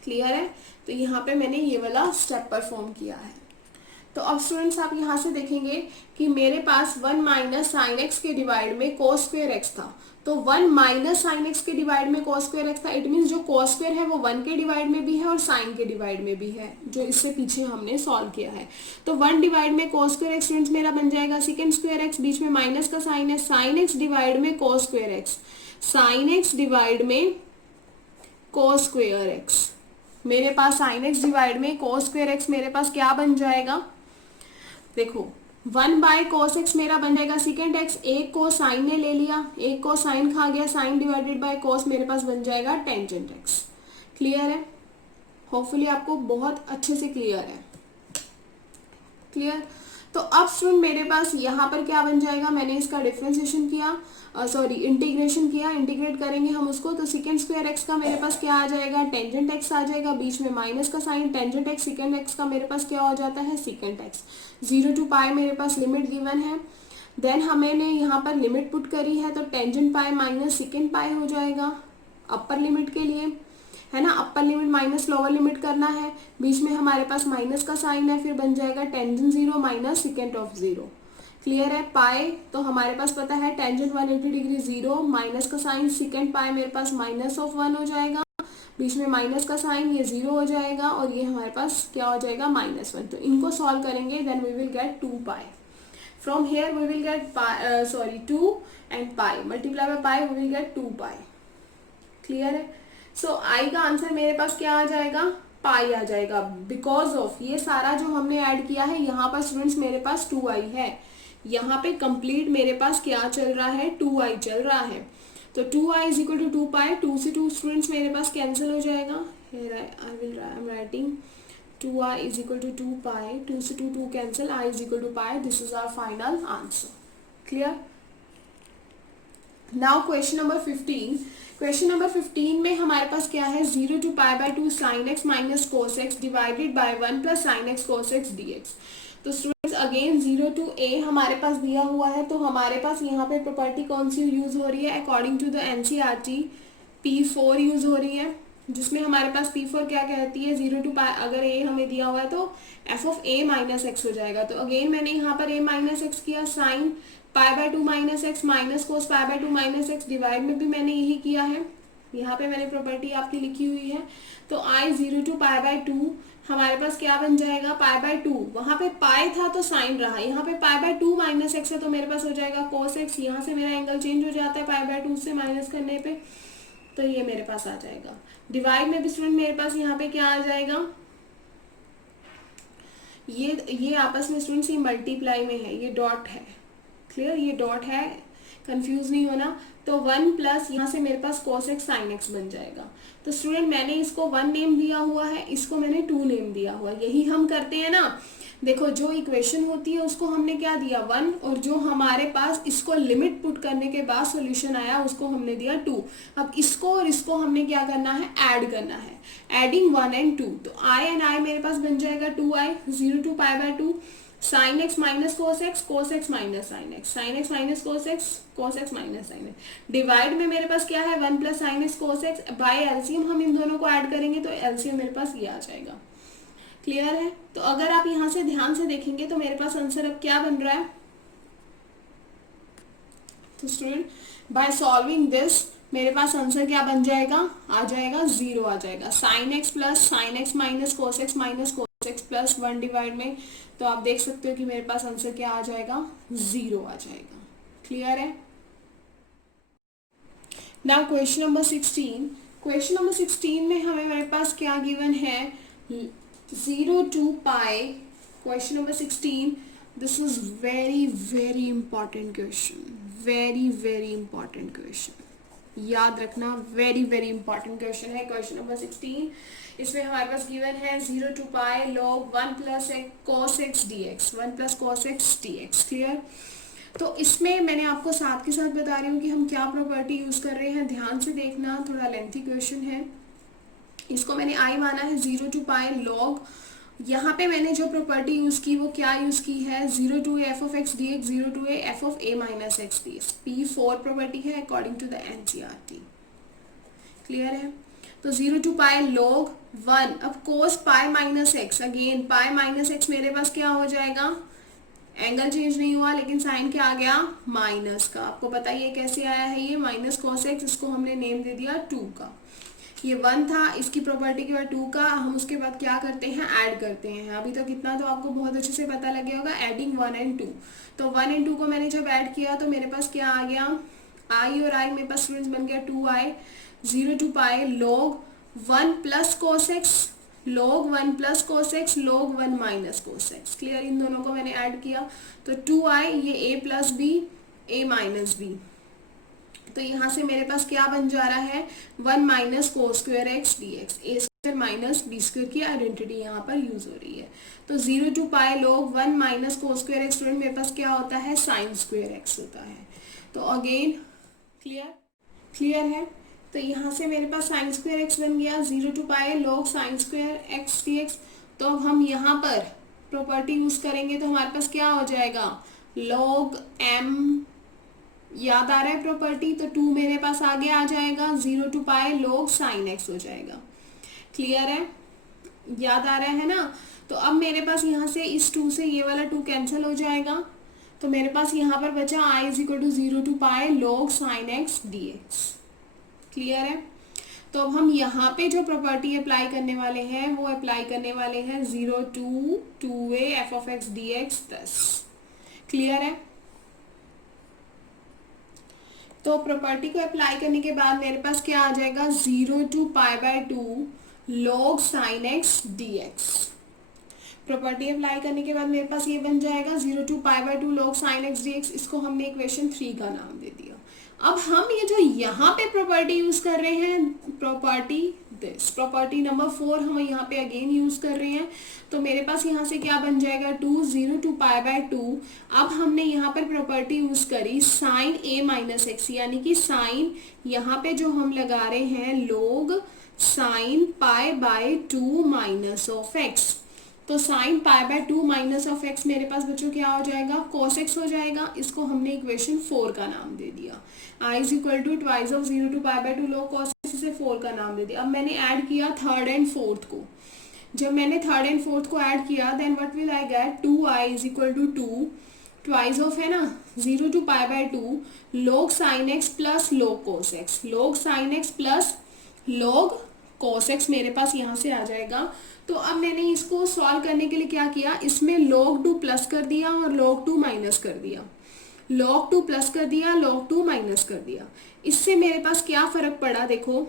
क्लियर है। तो यहाँ पे मैंने ये वाला स्टेप परफॉर्म किया है। तो अब स्टूडेंट्स आप यहाँ से देखेंगे कि मेरे पास 1 माइनस साइन एक्स के डिवाइड में कोस स्क्वायर एक्स था, तो 1 माइनस साइन एक्स के डिवाइड में कोस स्क्वायर एक्स था, इट मीन्स जो कोस स्क्वायर है वो 1 के डिवाइड में भी है और साइन के डिवाइड में भी है, जो इससे पीछे हमने सॉल्व किया है। तो 1 डिवाइड में कोस स्क्वायर एक्स स्टूडेंट्स मेरा बन जाएगा सेकंड स्क्वायर एक्स, बीच में माइनस का साइन है, साइन एक्स डिवाइड में cos square x, sine x divide में कोस स्क्वायर एक्स, मेरे पास साइन एक्स डिवाइड में कोस स्क्वायर एक्स मेरे पास क्या बन जाएगा, देखो 1 बाय कोस एक्स मेरा बन जाएगा सेकेंड एक्स, एक को साइन ने ले लिया, एक को साइन खा गया, साइन डिवाइडेड बाय कोस मेरे पास बन जाएगा टेंजेंट एक्स। क्लियर है। होपफुली आपको बहुत अच्छे से क्लियर है। क्लियर। तो अब स्टूडेंट मेरे पास यहाँ पर क्या बन जाएगा, मैंने इसका डिफरेंशिएशन किया, इंटीग्रेशन किया, इंटीग्रेट करेंगे हम उसको, तो सेकेंड स्क्वायर एक्स का मेरे पास क्या आ जाएगा, टेंजेंट एक्स आ जाएगा, बीच में माइनस का sign, tangent x secant x का मेरे पास क्या हो जाता है, सेकेंड एक्स। 0 to पाई मेरे पास लिमिट गिवन है, देन हमने यहाँ पर लिमिट पुट करी है, तो टेंजेंट पाई माइनस सेकेंड पाई हो जाएगा अपर लिमिट के लिए, है ना, upper limit minus lower limit करना है, बीच में हमारे पास माइनस का साइन है, फिर बन जाएगा tangent 0 minus second of 0। Clear है। पाई तो हमारे पास पता है टेंजेंट 180 डिग्री 0, माइनस का साइन सेकेंड पाई मेरे पास माइनस ऑफ 1 हो जाएगा, बीच में माइनस का साइन, ये 0 हो जाएगा, और ये हमारे पास क्या हो जाएगा, -1। तो इनको सॉल्व करेंगे, then we will get 2 pi, from here we will get 2 and pi, multiply by pi we will get 2 pi. Clear है। सो आई का आंसर मेरे पास क्या आ जाएगा, पाई आ जाएगा, बिकॉज ऑफ ये सारा जो हमने ऐड किया है यहाँ पर स्टूडेंट्स मेरे पास 2i है, यहाँ पे कंप्लीट मेरे पास क्या चल रहा है, 2i चल रहा है। तो 2i इज इक्वल टू 2 पाई, 2 से 2 स्टूडेंट्स मेरे पास कैंसिल हो जाएगा। I am writing 2i is equal to 2 pi, 2 से 2 cancel, I is equal to pi. This is our final answer. Clear? Now question number 15. Question number 15 में हमारे पास क्या है, 0 to pi by 2 sin x minus cos x divided by 1 plus sin x cos x dx। तो students again 0 to a हमारे पास दिया हुआ है, तो हमारे पास यहाँ पे प्रॉपर्टी कौन सी यूज हो रही है, according to the NCERT P4 use हो रही है, जिसमें हमारे पास P4 क्या कहती है, 0 to पाई, अगर a हमें दिया हुआ है तो f of a minus x हो जाएगा। तो अगेन मैंने यहाँ पर a माइनस एक्स किया, sine pi by 2 minus x minus cos pi by 2 minus x, divide में भी मैंने यही किया है, यहाँ पे मैंने प्रॉपर्टी आपकी लिखी हुई है। तो आई 0 to पाई बाय 2 हमारे पास क्या बन जाएगा, पाई बाय 2, वहाँ पे पाई था तो साइन रहा, यहाँ पे पाई बाय 2 माइनस एक्स है तो मेरे पास हो जाएगा कोस एक्स, यहाँ से मेरा एंगल चेंज हो जाता है पाई बाय 2 से माइनस करने पे, तो ये मेरे पास आ जाएगा। डिवाइड में भी स्टूडेंट मेरे पास यहाँ पे क्या आ जाएगा, ये आपस में स्टूडेंट्स ये मल्टीप्लाई में है, ये डॉट है, क्लियर, ये डॉट है, कंफ्यूज नहीं होना। तो 1 प्लस यहाँ से मेरे पास cos x sin x बन जाएगा। तो स्टूडेंट मैंने इसको 1 नेम दिया हुआ है, इसको मैंने 2 नेम दिया हुआ है, यही हम करते हैं ना। देखो जो इक्वेशन होती है उसको हमने क्या दिया 1, और जो हमारे पास इसको लिमिट पुट करने के बाद सॉल्यूशन आया उसको हमने दिया 2। अब इसको और इसको हमने क्या करना है, ऐड करना है, एडिंग 1 एंड 2। तो i एंड i मेरे पास बन जाएगा 2i, 0 to pi by 2 sin x minus cos x minus sin x minus cos x minus sin x। Divide में मेरे पास क्या है 1 plus sin x cos x, bye LCM हम इन दोनों को ऐड करेंगे तो एलसीएम मेरे पास ये आ जाएगा। क्लियर है? तो अगर आप यहाँ से ध्यान से देखेंगे तो मेरे पास आंसर अब क्या बन रहा है, तो स्टूडेंट बाय सॉल्विंग दिस मेरे पास आंसर क्या बन जाएगा, आ जाएगा 0 आ जाएगा, sin x plus sin x minus cos x plus 1 divide में, तो आप देख सकते हो कि मेरे पास आंसर क्या आ जाएगा, 0 आ जाएगा। क्लियर है? Now question number 16। Question number 16 में हमें मेरे पास क्या गिवन है, 0 to pi। Question number 16, this is very very important question, very very important question, याद रखना, वेरी वेरी इंपॉर्टेंट क्वेश्चन है। क्वेश्चन नंबर 16, इसमें हमारे पास गिवन है 0 to pi log 1 plus cos x dx, 1 plus cos x dx। Clear? तो इसमें मैंने आपको साथ के साथ बता रही हूँ कि हम क्या प्रॉपर्टी यूज कर रहे हैं, ध्यान से देखना, थोड़ा लेंथी क्वेश्चन है। इसको मैंने आई माना है 0 to pi log, यहाँ पे मैंने जो प्रॉपर्टी यूज की वो क्या यूज की है, 0 to a f of x dx, 0 to a f of a minus x dx, P4 property है according to the NCERT. Clear है? तो 0 to pi log 1, अब cos pi minus x, again pi minus x मेरे पास क्या हो जाएगा, angle change नहीं हुआ लेकिन साइन क्या आ गया, माइनस का। आपको पता ही है कैसे आया है ये, माइनस cos x, इसको हमने नेम दे दिया 2 का, ये 1 था, इसकी प्रॉपर्टी के बाद 2 का, हम उसके बाद क्या करते हैं, ऐड करते हैं। अभी तक इतना तो आपको बहुत अच्छे से पता लग गया होगा, एडिंग 1 एंड 2। तो 1 एंड 2 को मैंने जब ऐड किया तो मेरे पास क्या आ गया, i और i मेरे पास स्टूडेंट्स बन गया 2i, 0 to pi log 1 plus cos x, log 1 plus cos x, log 1 minus cos x। Clear? इन दोनों को मैंने ऐड किया तो 2i, ये a plus b, a minus b, तो यहाँ से मेरे पास क्या बन जा रहा है, 1 minus cos square x dx, a square minus b square की आइडेंटिटी यहाँ पर यूज हो रही है। तो 0 to pi log 1 minus cos square x, student मेरे पास क्या होता है, sin स्क्वायर x होता है। तो अगेन क्लियर है? तो यहाँ से मेरे पास sin स्क्वायर x बन गया, 0 to pi log sin square x dx। तो अब हम यहाँ पर प्रॉपर्टी यूज करेंगे तो हमारे पास क्या हो जाएगा, log m, याद आ रहा है प्रॉपर्टी, तो 2 मेरे पास आगे आ जाएगा, 0 to pi log sin x हो जाएगा। क्लियर है? याद आ रहा है ना? तो अब मेरे पास यहाँ से इस 2 से ये वाला 2 कैंसिल हो जाएगा, तो मेरे पास यहाँ पर बचा i is equal to 0 to pi log sin x dx। Clear है? तो अब हम यहाँ पे जो प्रॉपर्टी अप्लाई करने वाले हैं वो अप्लाई करने वाले हैं 0 to 2a f of x dx 10। Clear है? तो प्रॉपर्टी को अप्लाई करने के बाद मेरे पास क्या आ जाएगा, 0 to π/2 log sin x dx। Property apply करने के बाद मेरे पास ये बन जाएगा 0 to π/2 log sin x dx। इसको हमने इक्वेशन 3 का नाम दे दिया। अब हम ये जो यहाँ पे प्रॉपर्टी यूज कर रहे हैं, प्रॉपर्टी नंबर 4 हम यहाँ पे अगेन यूज कर रहे हैं। तो मेरे पास यहाँ से क्या बन जाएगा, 0 to π/2। अब हमने यहाँ पर प्रॉपर्टी यूज करी साइन a माइनस एक्स, यानी कि साइन यहाँ पे जो हम लगा रहे हैं log sine π/2 minus of x. तो साइन π/2 माइनस ऑफ एक्स मेरे पास बच्चों क्या हो जाएगा, cos x हो जाएगा। इसको हमने इक्वेशन 4 का नाम दे दिया। I is equal to twice of 0 to π/2 log cos x, इसे 4 का नाम दे दिया। अब मैंने ऐड किया थर्ड एंड फोर्थ को। जब मैंने थर्ड एंड फोर्थ को ऐड किया then what will I get, 2i is equal to 2 twice of है ना 0 to π/2 log sin x plus log cos x, log sin x plus log cos x मेरे पास यहाँ से आ जाएगा। तो अब मैंने इसको सॉल्व करने के लिए क्या किया, इसमें log 2 प्लस कर दिया और log 2 माइनस कर दिया, log 2 प्लस कर दिया, log 2 माइनस कर दिया। इससे मेरे पास क्या फर्क पड़ा, देखो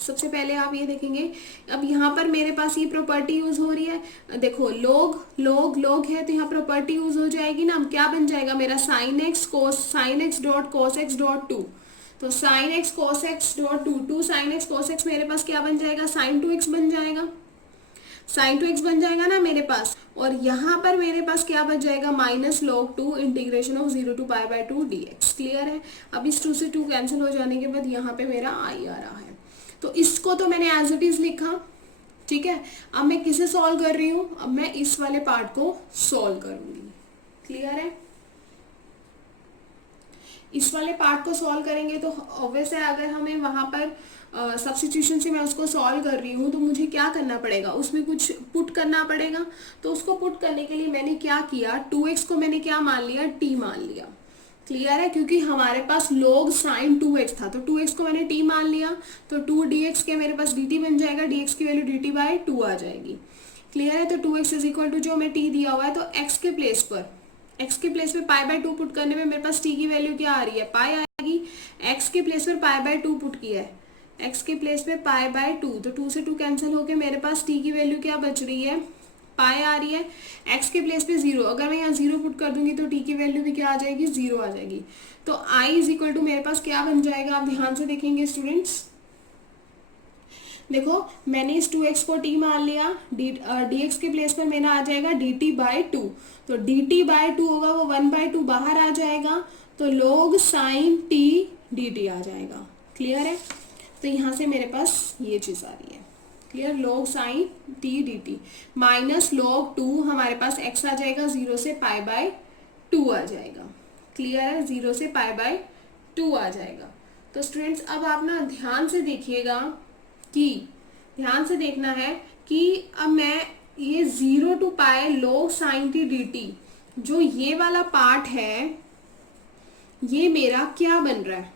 सबसे पहले आप ये देखेंगे, अब यहाँ पर मेरे पास ये प्रॉपर्टी यूज हो रही है। देखो लॉग लॉग लॉग है तो यहाँ प्रॉपर्टी यूज हो जाएगी ना। अब क्या बन जाएगा मेरा sine x dot cos x dot 2। तो sine x cos x dot 2 sine x cos x मेरे पास क्या बन जाएगा, साइन 2x बन जाएगा, साइन 2x बन जाएगा ना मेरे पास। और यहाँ पर मेरे पास क्या बच जाएगा, minus log 2 integration of 0 to π/2 dx। Clear है। अब इस 2 से 2 कैंसिल हो जाने के बाद यहाँ पे मेरा i आ रहा है। तो इसको तो मैंने एज इट इज लिखा, ठीक है। अब मैं किसे सॉल्व कर रही हूँ, अब मैं इस वाले पार्ट को सॉल्व करूंगी। क्लियर है। इस वाले पार्ट को सॉल्व करेंगे तो ऑब्वियस है, अगर हमें वहां पर सब्स्टिट्यूशन से मैं उसको सॉल्व कर रही हूँ तो मुझे क्या करना पड़ेगा, उसमें कुछ पुट करना पड़ेगा। तो उसको पुट करने के लिए मैंने क्या किया, 2x को मैंने क्या मान लिया, t मान लिया। क्लियर है, क्योंकि हमारे पास log sin 2x था, तो 2x को मैंने t मान लिया। तो 2 dx के मेरे पास dt बन जाएगा, dx की वैल्यू dt/2 आ जाएगी। क्लियर है। तो 2x इज इक्वल टू जो मैं t दिया हुआ है, तो x के प्लेस पर π/2 पुट करने में मेरे पास t की वैल्यू क्या आ रही है, पाई आएगी। x के प्लेस पर π/2 पुट किया है, x के प्लेस पे π/2, तो 2 से 2 कैंसिल होके मेरे पास t की वैल्यू क्या बच रही है, पाई आ रही है। x के प्लेस पे 0, अगर मैं यहाँ 0 पुट कर दूंगी तो t की वैल्यू भी क्या आ जाएगी, 0 आ जाएगी। तो i इज इक्वल टू मेरे पास क्या बन जाएगा, आप ध्यान से देखेंगे स्टूडेंट्स। देखो मैंने इस 2x को t मान लिया, dx के प्लेस पर मेरा आ जाएगा dt/2। तो dt/2 होगा वो 1/2 बाहर आ जाएगा, तो log sin t dt आ जाएगा। क्लियर है। तो यहाँ से मेरे पास ये चीज आ रही है। Clear. log sin t dt minus log 2 हमारे पास x आ जाएगा, 0 से π/2 आ जाएगा। क्लियर है। 0 से π/2 आ जाएगा। तो स्टूडेंट्स अब आप ना ध्यान से देखिएगा कि ध्यान से देखना है कि अब मैं ये 0 to π log sin t dt जो ये वाला पार्ट है, ये मेरा क्या बन रहा है,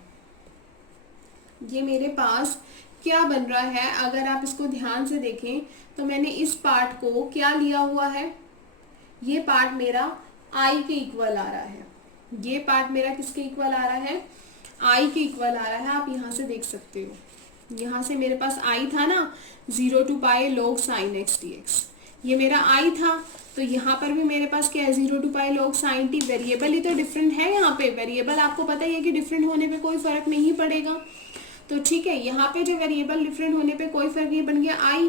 ये मेरे पास क्या बन रहा है। अगर आप इसको ध्यान से देखें तो मैंने इस पार्ट को क्या लिया हुआ है, ये पार्ट मेरा i के इक्वल आ रहा है। ये पार्ट मेरा किसके इक्वल आ रहा है, i के इक्वल आ रहा है। आप यहाँ से देख सकते हो, यहाँ से मेरे पास i था ना, 0 to π log sin x dx, ये मेरा i था। तो यहाँ पर भी मेरे पास क्या है, 0 to π log sin t। Variable ही तो डिफरेंट है, यहाँ पे वेरिएबल आपको पता ही है कि डिफरेंट होने पे कोई फर्क नहीं पड़ेगा। तो ठीक है, यहाँ पे जो वेरिएबल डिफरेंट होने पे कोई फर्क नहीं, बन गया i।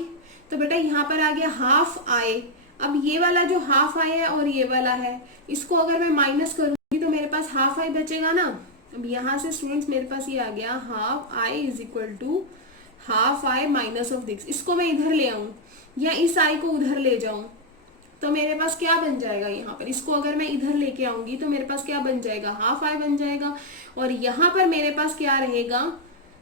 तो बेटा यहाँ पर आ गया हाफ i। अब ये वाला जो हाफ i है और ये वाला है, इसको अगर मैं माइनस करूंगी तो मेरे पास हाफ i बचेगा ना। अब यहाँ से स्टूडेंट्स मेरे पास ये आ गया half i is equal to half i minus of this. इसको मैं इधर ले आऊं या इस i को उधर ले जाऊं तो मेरे पास क्या बन जाएगा, यहाँ पर इसको अगर मैं इधर लेके आऊंगी तो मेरे पास क्या बन जाएगा, हाफ i बन जाएगा। और यहाँ पर मेरे पास क्या रहेगा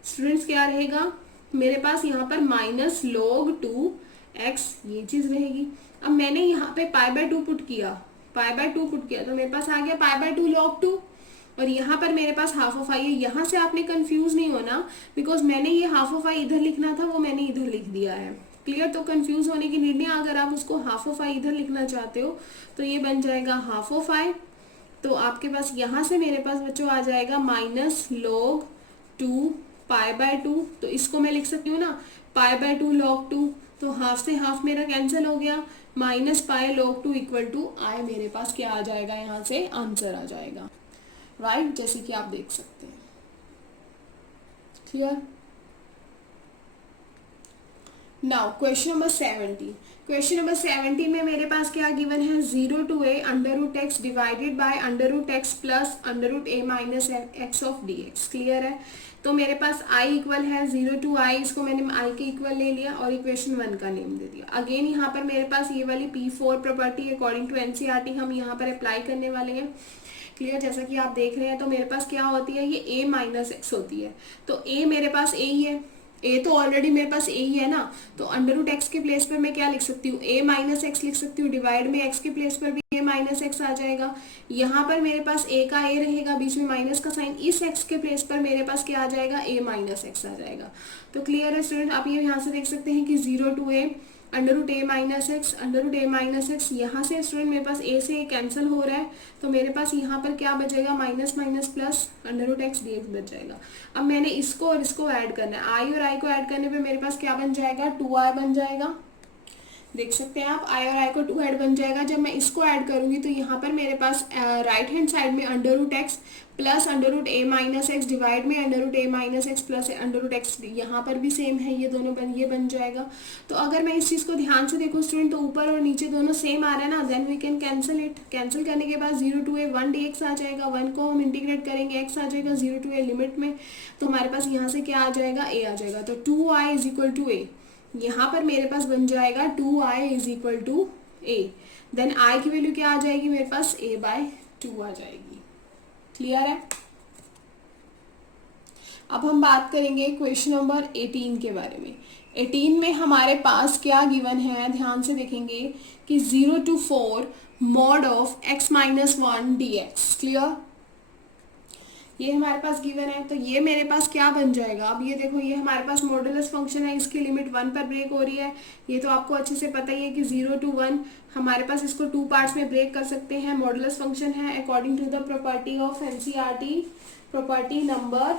स्टूडेंट्स, क्या रहेगा मेरे पास यहाँ पर माइनस log 2x, ये चीज रहेगी। अब मैंने यहाँ पे π/2 पुट किया, π/2 पुट किया तो मेरे पास आ गया π/2 log 2। और यहाँ पर मेरे पास हाफ ऑफ i है। यहाँ से आपने कंफ्यूज नहीं होना, बिकॉज मैंने ये हाफ ऑफ i इधर लिखना था, वो मैंने इधर लिख दिया है। क्लियर। तो कंफ्यूज होने की नीड नहीं। अगर आप उसको हाफ ऑफ i इधर लिखना चाहते हो तो ये बन जाएगा हाफ ऑफ i तो आपके पास यहाँ से मेरे पास बच्चों आ जाएगा माइनस log 2 पाई बाय 2। तो इसको मैं लिख सकती हूँ ना पाई बाय 2 log 2, तो हाफ से हाफ मेरा कैंसिल हो गया, minus pi log 2 equal to I मेरे पास क्या आ जाएगा, यहाँ से आंसर आ जाएगा, राइट, जैसे कि आप देख सकते हैं। Clear. Now question number 17। Question number 17 में मेरे पास क्या गिवन है, 0 to a under root x divided by under root x plus under root a minus x of d x. Clear है। तो मेरे पास i इक्वल है 0 to i, इसको मैंने i के इक्वल ले लिया और इक्वेशन 1 का नेम दे दिया। अगेन यहाँ पर मेरे पास ये वाली P4 property according to NCERT हम यहाँ पर अप्लाई करने वाले हैं। क्लियर। जैसा कि आप देख रहे हैं तो मेरे पास क्या होती है, ये a माइनस एक्स होती है। तो a मेरे पास a ही है, a तो ऑलरेडी मेरे पास a ही है ना, तो अंडर रूट एक्स के प्लेस पर मैं क्या लिख सकती हूँ, a माइनस एक्स लिख सकती हूँ, डिवाइड में x के प्लेस पर भी a माइनस एक्स आ जाएगा। यहाँ पर मेरे पास a का a रहेगा, बीच में माइनस का साइन, इस x के प्लेस पर मेरे पास क्या आ जाएगा, a माइनस एक्स आ जाएगा। तो क्लियर है स्टूडेंट। आप ये यहाँ से देख सकते हैं कि 0 to a under root a minus x, under root a minus x, यहाँ से स्टूडेंट मेरे पास ए से कैंसिल हो रहा है, तो मेरे पास यहाँ पर क्या बचेगा, minus minus plus under root x d x बच जाएगा। अब मैंने इसको और इसको ऐड करना है, आई और आई को ऐड करने पे मेरे पास क्या बन जाएगा, 2i बन जाएगा। देख सकते हैं आप, आई और आई को 2 ऐड बन जाएगा। जब मैं इसको ऐड करूंगी तो यहाँ पर मेरे पास राइट हैंड साइड में under root x plus under root a minus x divide में under root a minus x plus under root x, यहाँ पर भी सेम है, ये दोनों ये बन जाएगा। तो अगर मैं इस चीज़ को ध्यान से देखूँ स्टूडेंट, तो ऊपर और नीचे दोनों सेम आ रहा है ना, then we can cancel it. Cancel करने के बाद 0 to a 1 dx आ जाएगा, 1 को हम इंटीग्रेट करेंगे, x आ जाएगा 0 to a लिमिट में, तो हमारे पास यहाँ से क्या आ जाएगा, a आ जाएगा। तो 2i is equal to a, यहाँ पर मेरे पास बन जाएगा 2i is equal to a, then i की वैल्यू क्या आ जाएगी, मेरे पास a बाय 2 आ जाएगी। क्लियर है। अब हम बात करेंगे क्वेश्चन नंबर 18 के बारे में। 18 में हमारे पास क्या गिवन है, ध्यान से देखेंगे कि 0 to 4 mod of x minus 1 dx। Clear. ये हमारे पास गिवन है, तो ये मेरे पास क्या बन जाएगा, अब ये देखो, ये हमारे पास मॉडुलस फंक्शन है, इसकी लिमिट 1 पर ब्रेक हो रही है। ये तो आपको अच्छे से पता ही है कि 0 to 1 हमारे पास इसको 2 पार्ट्स में ब्रेक कर सकते हैं। मॉडुलस फंक्शन है according to the property of NCERT, property number,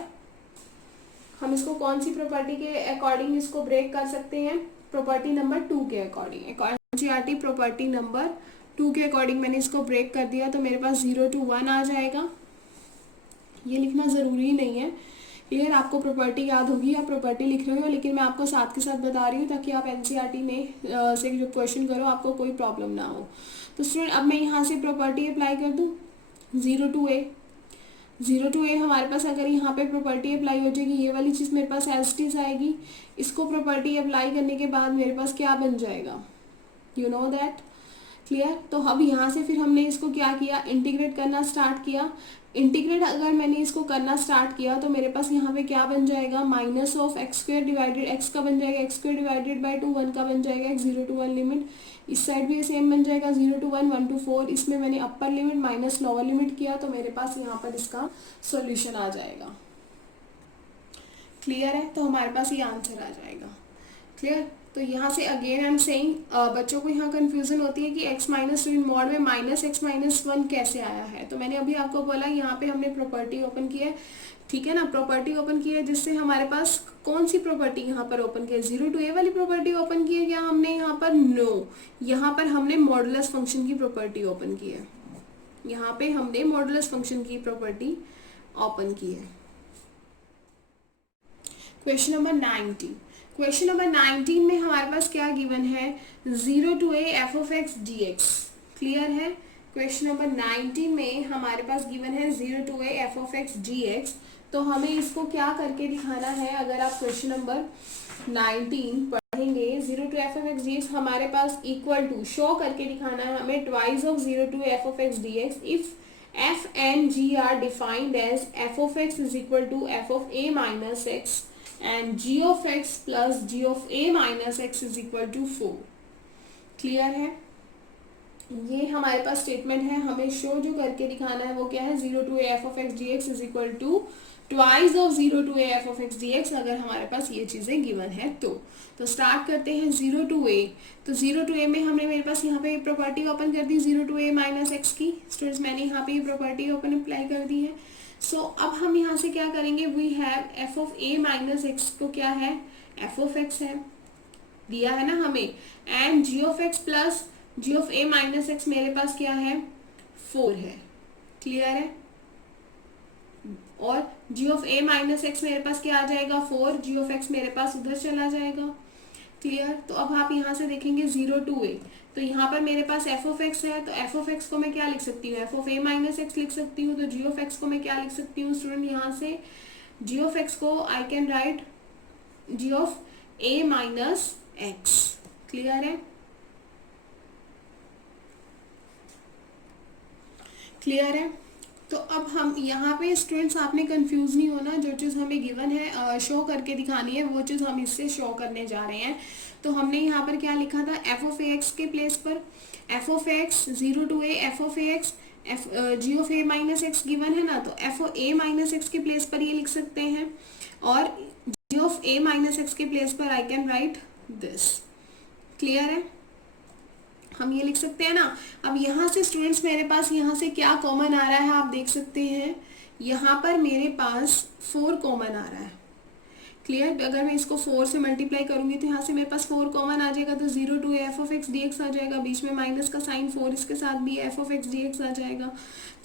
हम इसको कौन सी प्रॉपर्टी के अकॉर्डिंग इसको ब्रेक कर सकते हैं, प्रॉपर्टी नंबर 2 के अकॉर्डिंग, एनसीईआरटी प्रॉपर्टी नंबर 2 के अकॉर्डिंग मैंने इसको ब्रेक कर दिया। तो मेरे पास 0 to 1 आ जाएगा। ये लिखना ज़रूरी नहीं है, क्लियर। आपको प्रॉपर्टी याद होगी, आप प्रॉपर्टी लिख रहे हो, लेकिन मैं आपको साथ के साथ बता रही हूँ ताकि आप एनसीईआरटी में से जो क्वेश्चन करो आपको कोई प्रॉब्लम ना हो। तो स्टूडेंट अब मैं यहाँ से प्रॉपर्टी अप्लाई कर दूँ, 0 to a, 0 to a हमारे पास अगर यहाँ पे प्रॉपर्टी अप्लाई हो जाएगी, ये वाली चीज़ मेरे पास एज इट इज आएगी। इसको प्रॉपर्टी अप्लाई करने के बाद मेरे पास क्या बन जाएगा, यू नो दैट। क्लियर। तो अब यहाँ से फिर हमने इसको क्या किया, इंटीग्रेट करना स्टार्ट किया। इंटीग्रेट अगर मैंने इसको करना स्टार्ट किया तो मेरे पास यहाँ पे क्या बन जाएगा, minus of x square divided, x का बन जाएगा एक्स स्क्वायर डिवाइडेड बाय 2, 1 का बन जाएगा एक्स, 0 to 1 लिमिट। इस साइड भी सेम बन जाएगा 0 to 1, 1 to 4, इसमें मैंने upper limit minus lower limit किया, तो मेरे पास यहाँ पर इसका सोल्यूशन आ जाएगा। क्लियर है। तो हमारे पास ये आंसर आ जाएगा। क्लियर। तो यहाँ से अगेन आई एम सेइंग, बच्चों को यहाँ कंफ्यूजन होती है कि x माइनस मॉड में माइनस एक्स माइनस 1 कैसे आया है। तो मैंने अभी आपको बोला यहाँ पे हमने प्रॉपर्टी ओपन की है, ठीक है ना, प्रॉपर्टी ओपन की है, जिससे हमारे पास कौन सी प्रॉपर्टी यहाँ पर ओपन की है, 0 to a वाली प्रॉपर्टी ओपन की है क्या हमने यहाँ पर, नो, यहाँ पर हमने मॉडुलस फंक्शन की प्रॉपर्टी ओपन की है, यहाँ पे हमने मॉडुलस फंक्शन की प्रॉपर्टी ओपन की है। Question number 19। क्वेश्चन नंबर 19 में हमारे पास क्या गिवन है, 0 to a f of x dx। Clear है। क्वेश्चन नंबर 19 में हमारे पास गिवन है 0 to a f of x dx। तो हमें इसको क्या करके दिखाना है, अगर आप क्वेश्चन नंबर 19 पढ़ेंगे, 0 to f of x dx हमारे पास इक्वल टू, शो करके दिखाना है हमें, twice of 0 to f of x dx if f and g are defined as f of x is equal to f of a minus x and g of x plus g of a minus x is equal to 4। Clear है। ये हमारे पास statement है, हमें show जो करके दिखाना है वो क्या है, 0 to a f of x dx is equal to twice of 0 to a f of x dx, अगर हमारे पास ये चीज़ें गिवन है तो स्टार्ट करते हैं 0 to a। तो 0 to a में हमने मेरे पास यहाँ पे प्रॉपर्टी ओपन कर दी 0 to a माइनस एक्स की। स्टूडेंट्स मैंने यहाँ पे ये प्रॉपर्टी ओपन अप्लाई कर दी है। सो अब हम यहाँ से क्या करेंगे, we have f of a minus x को क्या है, f of x है, दिया है ना हमें, and g of x plus g of a minus x मेरे पास क्या है, 4 है। क्लियर है। और g of a minus x मेरे पास क्या आ जाएगा, 4, g of x मेरे पास उधर चला जाएगा। क्लियर। तो अब आप यहाँ से देखेंगे 0 to a, तो यहाँ पर मेरे पास f of x है, तो f of x को मैं क्या लिख सकती हूँ, f of a minus x लिख सकती हूँ। तो g of x को मैं क्या लिख सकती हूँ स्टूडेंट, यहाँ से g of x को I can write g of a minus x. Clear है। क्लियर है। तो अब हम यहाँ पे स्टूडेंट्स आपने कंफ्यूज नहीं होना, जो चीज़ हमें गिवन है शो करके दिखानी है वो चीज़ हम इससे शो करने जा रहे हैं। तो हमने यहाँ पर क्या लिखा था, f of x के प्लेस पर f of x 0 to a f of x g of a minus x given है ना, तो f of a minus x के प्लेस पर ये लिख सकते हैं, और g of a minus x के प्लेस पर I can write this. Clear है। हम ये लिख सकते हैं ना। अब यहाँ से स्टूडेंट्स मेरे पास यहाँ से क्या कॉमन आ रहा है, आप देख सकते हैं यहाँ पर मेरे पास 4 कॉमन आ रहा है। क्लियर। अगर मैं इसको 4 से मल्टीप्लाई करूंगी तो यहाँ से मेरे पास 4 कॉमन आ जाएगा, तो 0 to f of x dx आ जाएगा, बीच में माइनस का साइन 4 इसके साथ भी f of x dx आ जाएगा।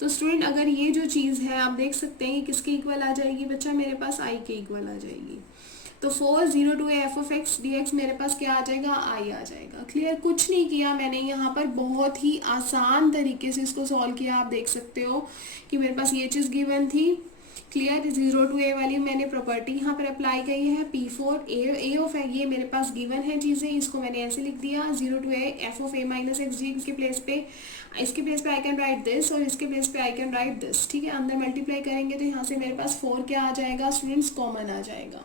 तो स्टूडेंट अगर ये जो चीज़ है आप देख सकते हैं ये किसके इक्वल आ जाएगी बच्चा, मेरे पास i के इक्वल आ जाएगी। तो 4 0 to a f of x dx मेरे पास क्या आ जाएगा, i आ जाएगा। क्लियर। कुछ नहीं किया मैंने, यहाँ पर बहुत ही आसान तरीके से इसको सॉल्व किया। आप देख सकते हो कि मेरे पास ये चीज़ गिवन थी। क्लियर। 0 to a वाली मैंने प्रॉपर्टी यहाँ पर अप्लाई की है, p4 a of a, ये मेरे पास गिवन है चीज़ें, इसको मैंने ऐसे लिख दिया 0 to a f of a minus x dx के प्लेस पे, इसके प्लेस पे आई कैन राइट दिस, और इसके प्लेस पे आई कैन राइट दिस। ठीक है। अंदर मल्टीप्लाई करेंगे तो यहाँ से मेरे पास 4 क्या आ जाएगा स्टूडेंट्स, कॉमन आ जाएगा।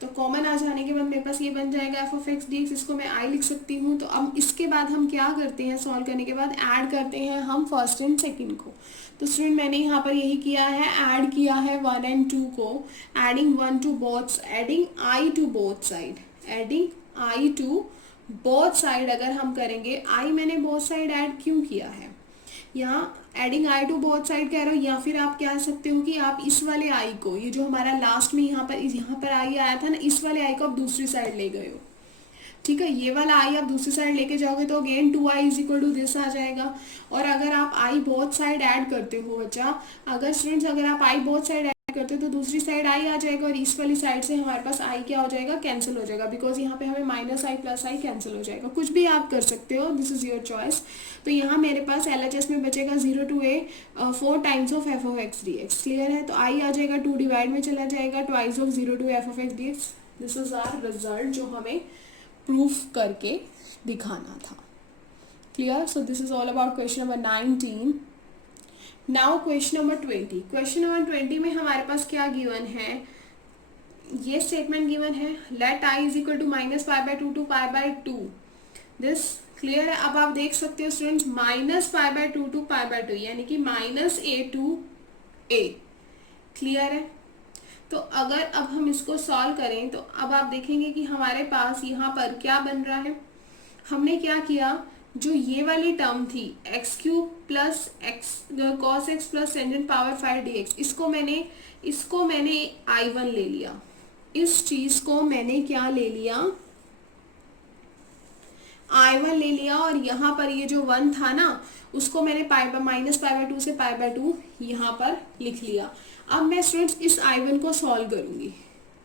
तो कॉमन आ जाने के बाद मेरे पास ये बन जाएगा f of x dx, इसको मैं i लिख सकती हूँ। तो अब इसके बाद हम क्या करते हैं, सॉल्व करने के बाद ऐड करते हैं हम फर्स्ट एंड सेकंड को। तो स्टूडेंट मैंने यहाँ पर यही किया है, ऐड किया है 1 and 2 को, adding 1 to both, adding i to both side, adding i to both side. अगर हम करेंगे i मैंने both साइड ऐड क्यों किया है, यहाँ adding I to both side कह रहे हो, या फिर आप कह सकते हो कि आप इस वाले आई को, ये जो हमारा लास्ट में यहाँ पर आई आया था ना, इस वाले आई को आप दूसरी साइड ले गए हो। ठीक है। ये वाला आई आप दूसरी साइड लेके जाओगे तो again 2i is equal to this आ जाएगा। और अगर आप आई बोथ साइड ऐड करते हो बच्चा, अगर स्टूडेंट्स अगर आप आई बोथ साइड करते हो तो दूसरी साइड आई आ जाएगा, और इस वाली साइड से हमारे पास आई क्या हो जाएगा, कैंसिल हो जाएगा, बिकॉज यहाँ पे हमें minus I plus I cancel हो जाएगा। कुछ भी आप कर सकते हो, दिस इज योर चॉइस। तो यहाँ मेरे पास LHS में बचेगा 0 to a 4 times of f of x dx। Clear है। तो आई आ जाएगा 2 डिवाइड में चला जाएगा, twice of 0 to f of x dx। This is our result जो हमें प्रूफ करके दिखाना था। क्लियर। So this is all about question number 19। Now question number 20। Question number 20 में हमारे पास क्या गिवन है, ये स्टेटमेंट गिवन है, let i is equal to minus pi by 2 to pi by 2 this. Clear है। अब आप देख सकते हो students minus pi by 2 to pi by 2, यानी कि minus a to a। Clear है। तो अगर अब हम इसको सॉल्व करें तो अब आप देखेंगे कि हमारे पास यहाँ पर क्या बन रहा है, हमने क्या किया, जो ये वाली टर्म थी x cube plus x cos x plus tangent power 5 dx, इसको मैंने I1 ले लिया, इस चीज को मैंने क्या ले लिया, I1 ले लिया। और यहाँ पर ये जो 1 था ना, उसको मैंने माइनस पाई बाई 2 से पाई बाई 2 यहाँ पर लिख लिया। अब मैं स्टूडेंट्स इस I1 को सॉल्व करूंगी।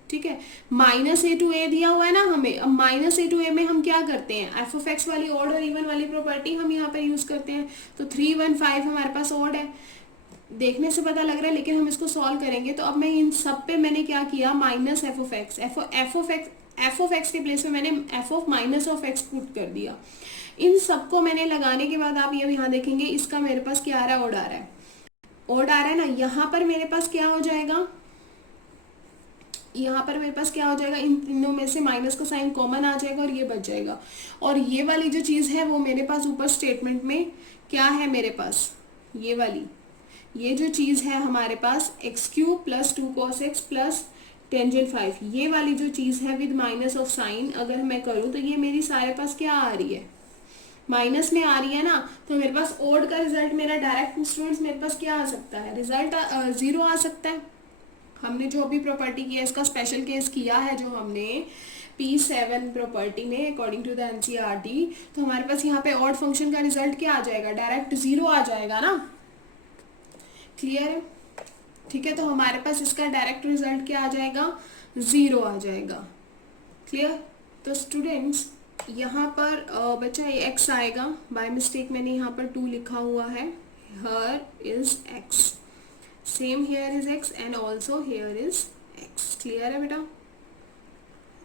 ठीक है। माइनस a to a दिया हुआ है ना हमें, अब माइनस a to a में हम क्या करते हैं, f of x वाली ऑड और इवन वाली प्रॉपर्टी हम यहाँ पर यूज करते हैं। तो 3 1 5 हमारे पास ऑड है, देखने से पता लग रहा है, लेकिन हम इसको सॉल्व करेंगे। तो अब मैं इन सब पे मैंने क्या किया, माइनस f of x के प्लेस में मैंने f of minus of x put कर दिया। इन सबको मैंने लगाने के बाद आप ये यहाँ देखेंगे, इसका मेरे पास क्या आ रहा है, ऑड आ रहा है, ऑड आ रहा है ना। यहाँ पर मेरे पास क्या हो जाएगा, यहाँ पर मेरे पास क्या हो जाएगा, इन तीनों में से माइनस का साइन कॉमन आ जाएगा और ये बच जाएगा। और ये वाली जो चीज़ है वो मेरे पास ऊपर स्टेटमेंट में क्या है, मेरे पास ये वाली ये जो चीज़ है हमारे पास x cube plus 2 cos x plus tangent 5, ये वाली जो चीज़ है विद माइनस ऑफ साइन अगर मैं करूँ तो ये मेरी सारे पास क्या आ रही है, माइनस में आ रही है ना। तो मेरे पास ओड का रिजल्ट मेरा डायरेक्ट स्टूडेंट्स मेरे पास क्या आ सकता है, रिजल्ट 0 आ सकता है। हमने जो भी प्रॉपर्टी किया इसका स्पेशल केस किया है जो हमने P7 प्रॉपर्टी में अकॉर्डिंग टू द एनसीईआरटी, तो हमारे पास यहाँ पे ऑड फंक्शन का रिजल्ट क्या आ जाएगा, डायरेक्ट 0 आ जाएगा ना। क्लियर है, ठीक है। तो हमारे पास इसका डायरेक्ट रिजल्ट क्या आ जाएगा, 0 आ जाएगा। क्लियर। तो स्टूडेंट्स यहाँ पर बच्चा ये x आएगा, बाय मिस्टेक मैंने यहाँ पर 2 लिखा हुआ है, here is x, same here is x and also here is x। Clear है बेटा।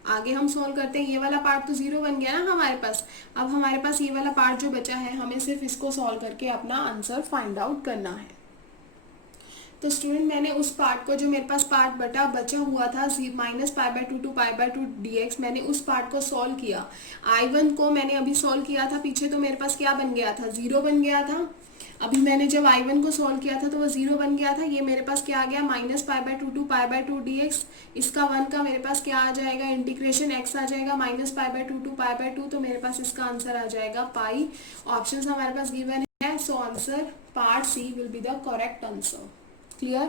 आगे हम सॉल्व करते हैं, ये वाला पार्ट तो 0 बन गया ना हमारे पास। अब हमारे पास ये वाला पार्ट जो बचा है हमें सिर्फ इसको सॉल्व करके अपना आंसर फाइंड आउट करना है। तो स्टूडेंट मैंने उस पार्ट को, जो मेरे पास पार्ट बचा हुआ था -π/2 to π/2 dx, मैंने उस पार्ट को सॉल्व किया। I1 को मैंने अभी सॉल्व किया था पीछे, तो मेरे पास क्या बन गया था, 0 बन गया था। अभी मैंने जब I1 को सॉल्व किया था तो वो 0 बन गया था। ये मेरे पास क्या आ गया, -π/2 to π/2 dx। इसका 1 का मेरे पास क्या आ जाएगा, इंटीग्रेशन x आ जाएगा -π/2 to π/2, तो मेरे पास इसका आंसर आ जाएगा पाई। ऑप्शंस हमारे पास गिवन है, so answer part c will be the correct answer. Clear?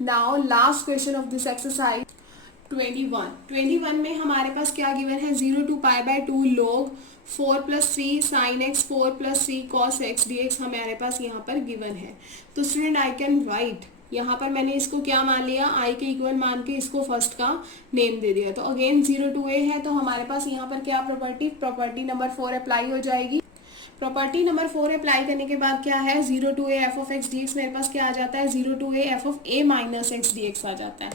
Now last question of this exercise 21 में हमारे पास क्या गिवन है, 0 to π/2 log 4 + 3 sin x 4 + 3 cos x dx हमारे पास यहाँ पर गिवन है। तो स्टूडेंट आई कैन राइट, यहाँ पर मैंने इसको क्या मान लिया, आई के इक्वल मान के इसको फर्स्ट का नेम दे दिया। तो अगेन 0 to a है, तो हमारे पास यहाँ पर क्या प्रॉपर्टी नंबर 4 अप्लाई हो जाएगी। प्रॉपर्टी नंबर 4 अप्लाई करने के बाद क्या है, 0 to a f of x dx मेरे पास क्या आ जाता है, 0 to a f of a minus x dx आ जाता है।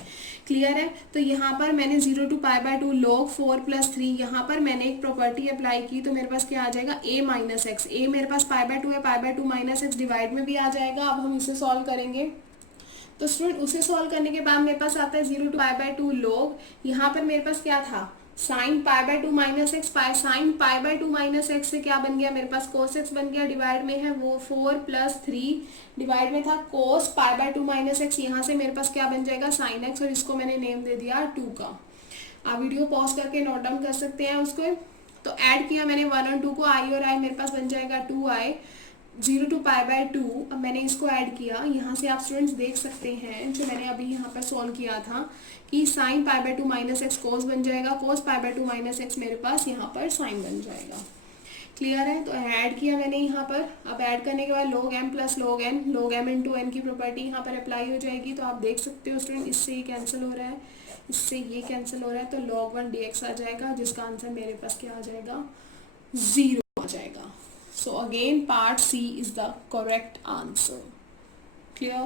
क्लियर है। तो यहाँ पर मैंने 0 to π/2 log 4 + 3, यहाँ पर मैंने एक प्रॉपर्टी अप्लाई की, तो मेरे पास क्या आ जाएगा, a minus x। a मेरे पास π/2 है, π/2 minus x डिवाइड में भी आ जाएगा। अब हम इसे सॉल्व करेंगे। तो स्टूडेंट उसे सॉल्व करने के बाद मेरे पास आता है 0 to π/2 log, यहाँ पर मेरे पास क्या था, sin π/2 minus x, sin π/2 minus x से क्या बन गया, मेरे पास cos x बन गया। डिवाइड में है वो 4 + 3, डिवाइड में था cos π/2 minus x, यहाँ से मेरे पास क्या बन जाएगा, sin x, और इसको मैंने नेम दे दिया 2 का। आप वीडियो पॉज करके नोट डाउन कर सकते हैं उसको। तो ऐड किया मैंने 1 और 2 को, i और i मेरे पास बन जाएगा 2i, 0 to π/2। अब मैंने इसको ऐड किया, यहाँ से आप स्टूडेंट्स देख सकते हैं जो मैंने अभी यहाँ पर सॉल्व किया था कि sin π/2 minus x cos बन जाएगा, cos π/2 minus x मेरे पास यहाँ पर sin बन जाएगा। क्लियर है। तो ऐड किया मैंने यहाँ पर। अब ऐड करने के बाद log m + log n, log m × n की प्रॉपर्टी यहाँ पर अप्लाई हो जाएगी। तो आप देख सकते हो स्टूडेंट, इससे ये कैंसिल हो रहा है, इससे ये कैंसिल हो रहा है, तो log 1 dx आ जाएगा, जिसका आंसर मेरे पास क्या आ जाएगा, 0 आ जाएगा। So again part C is the correct answer. Clear?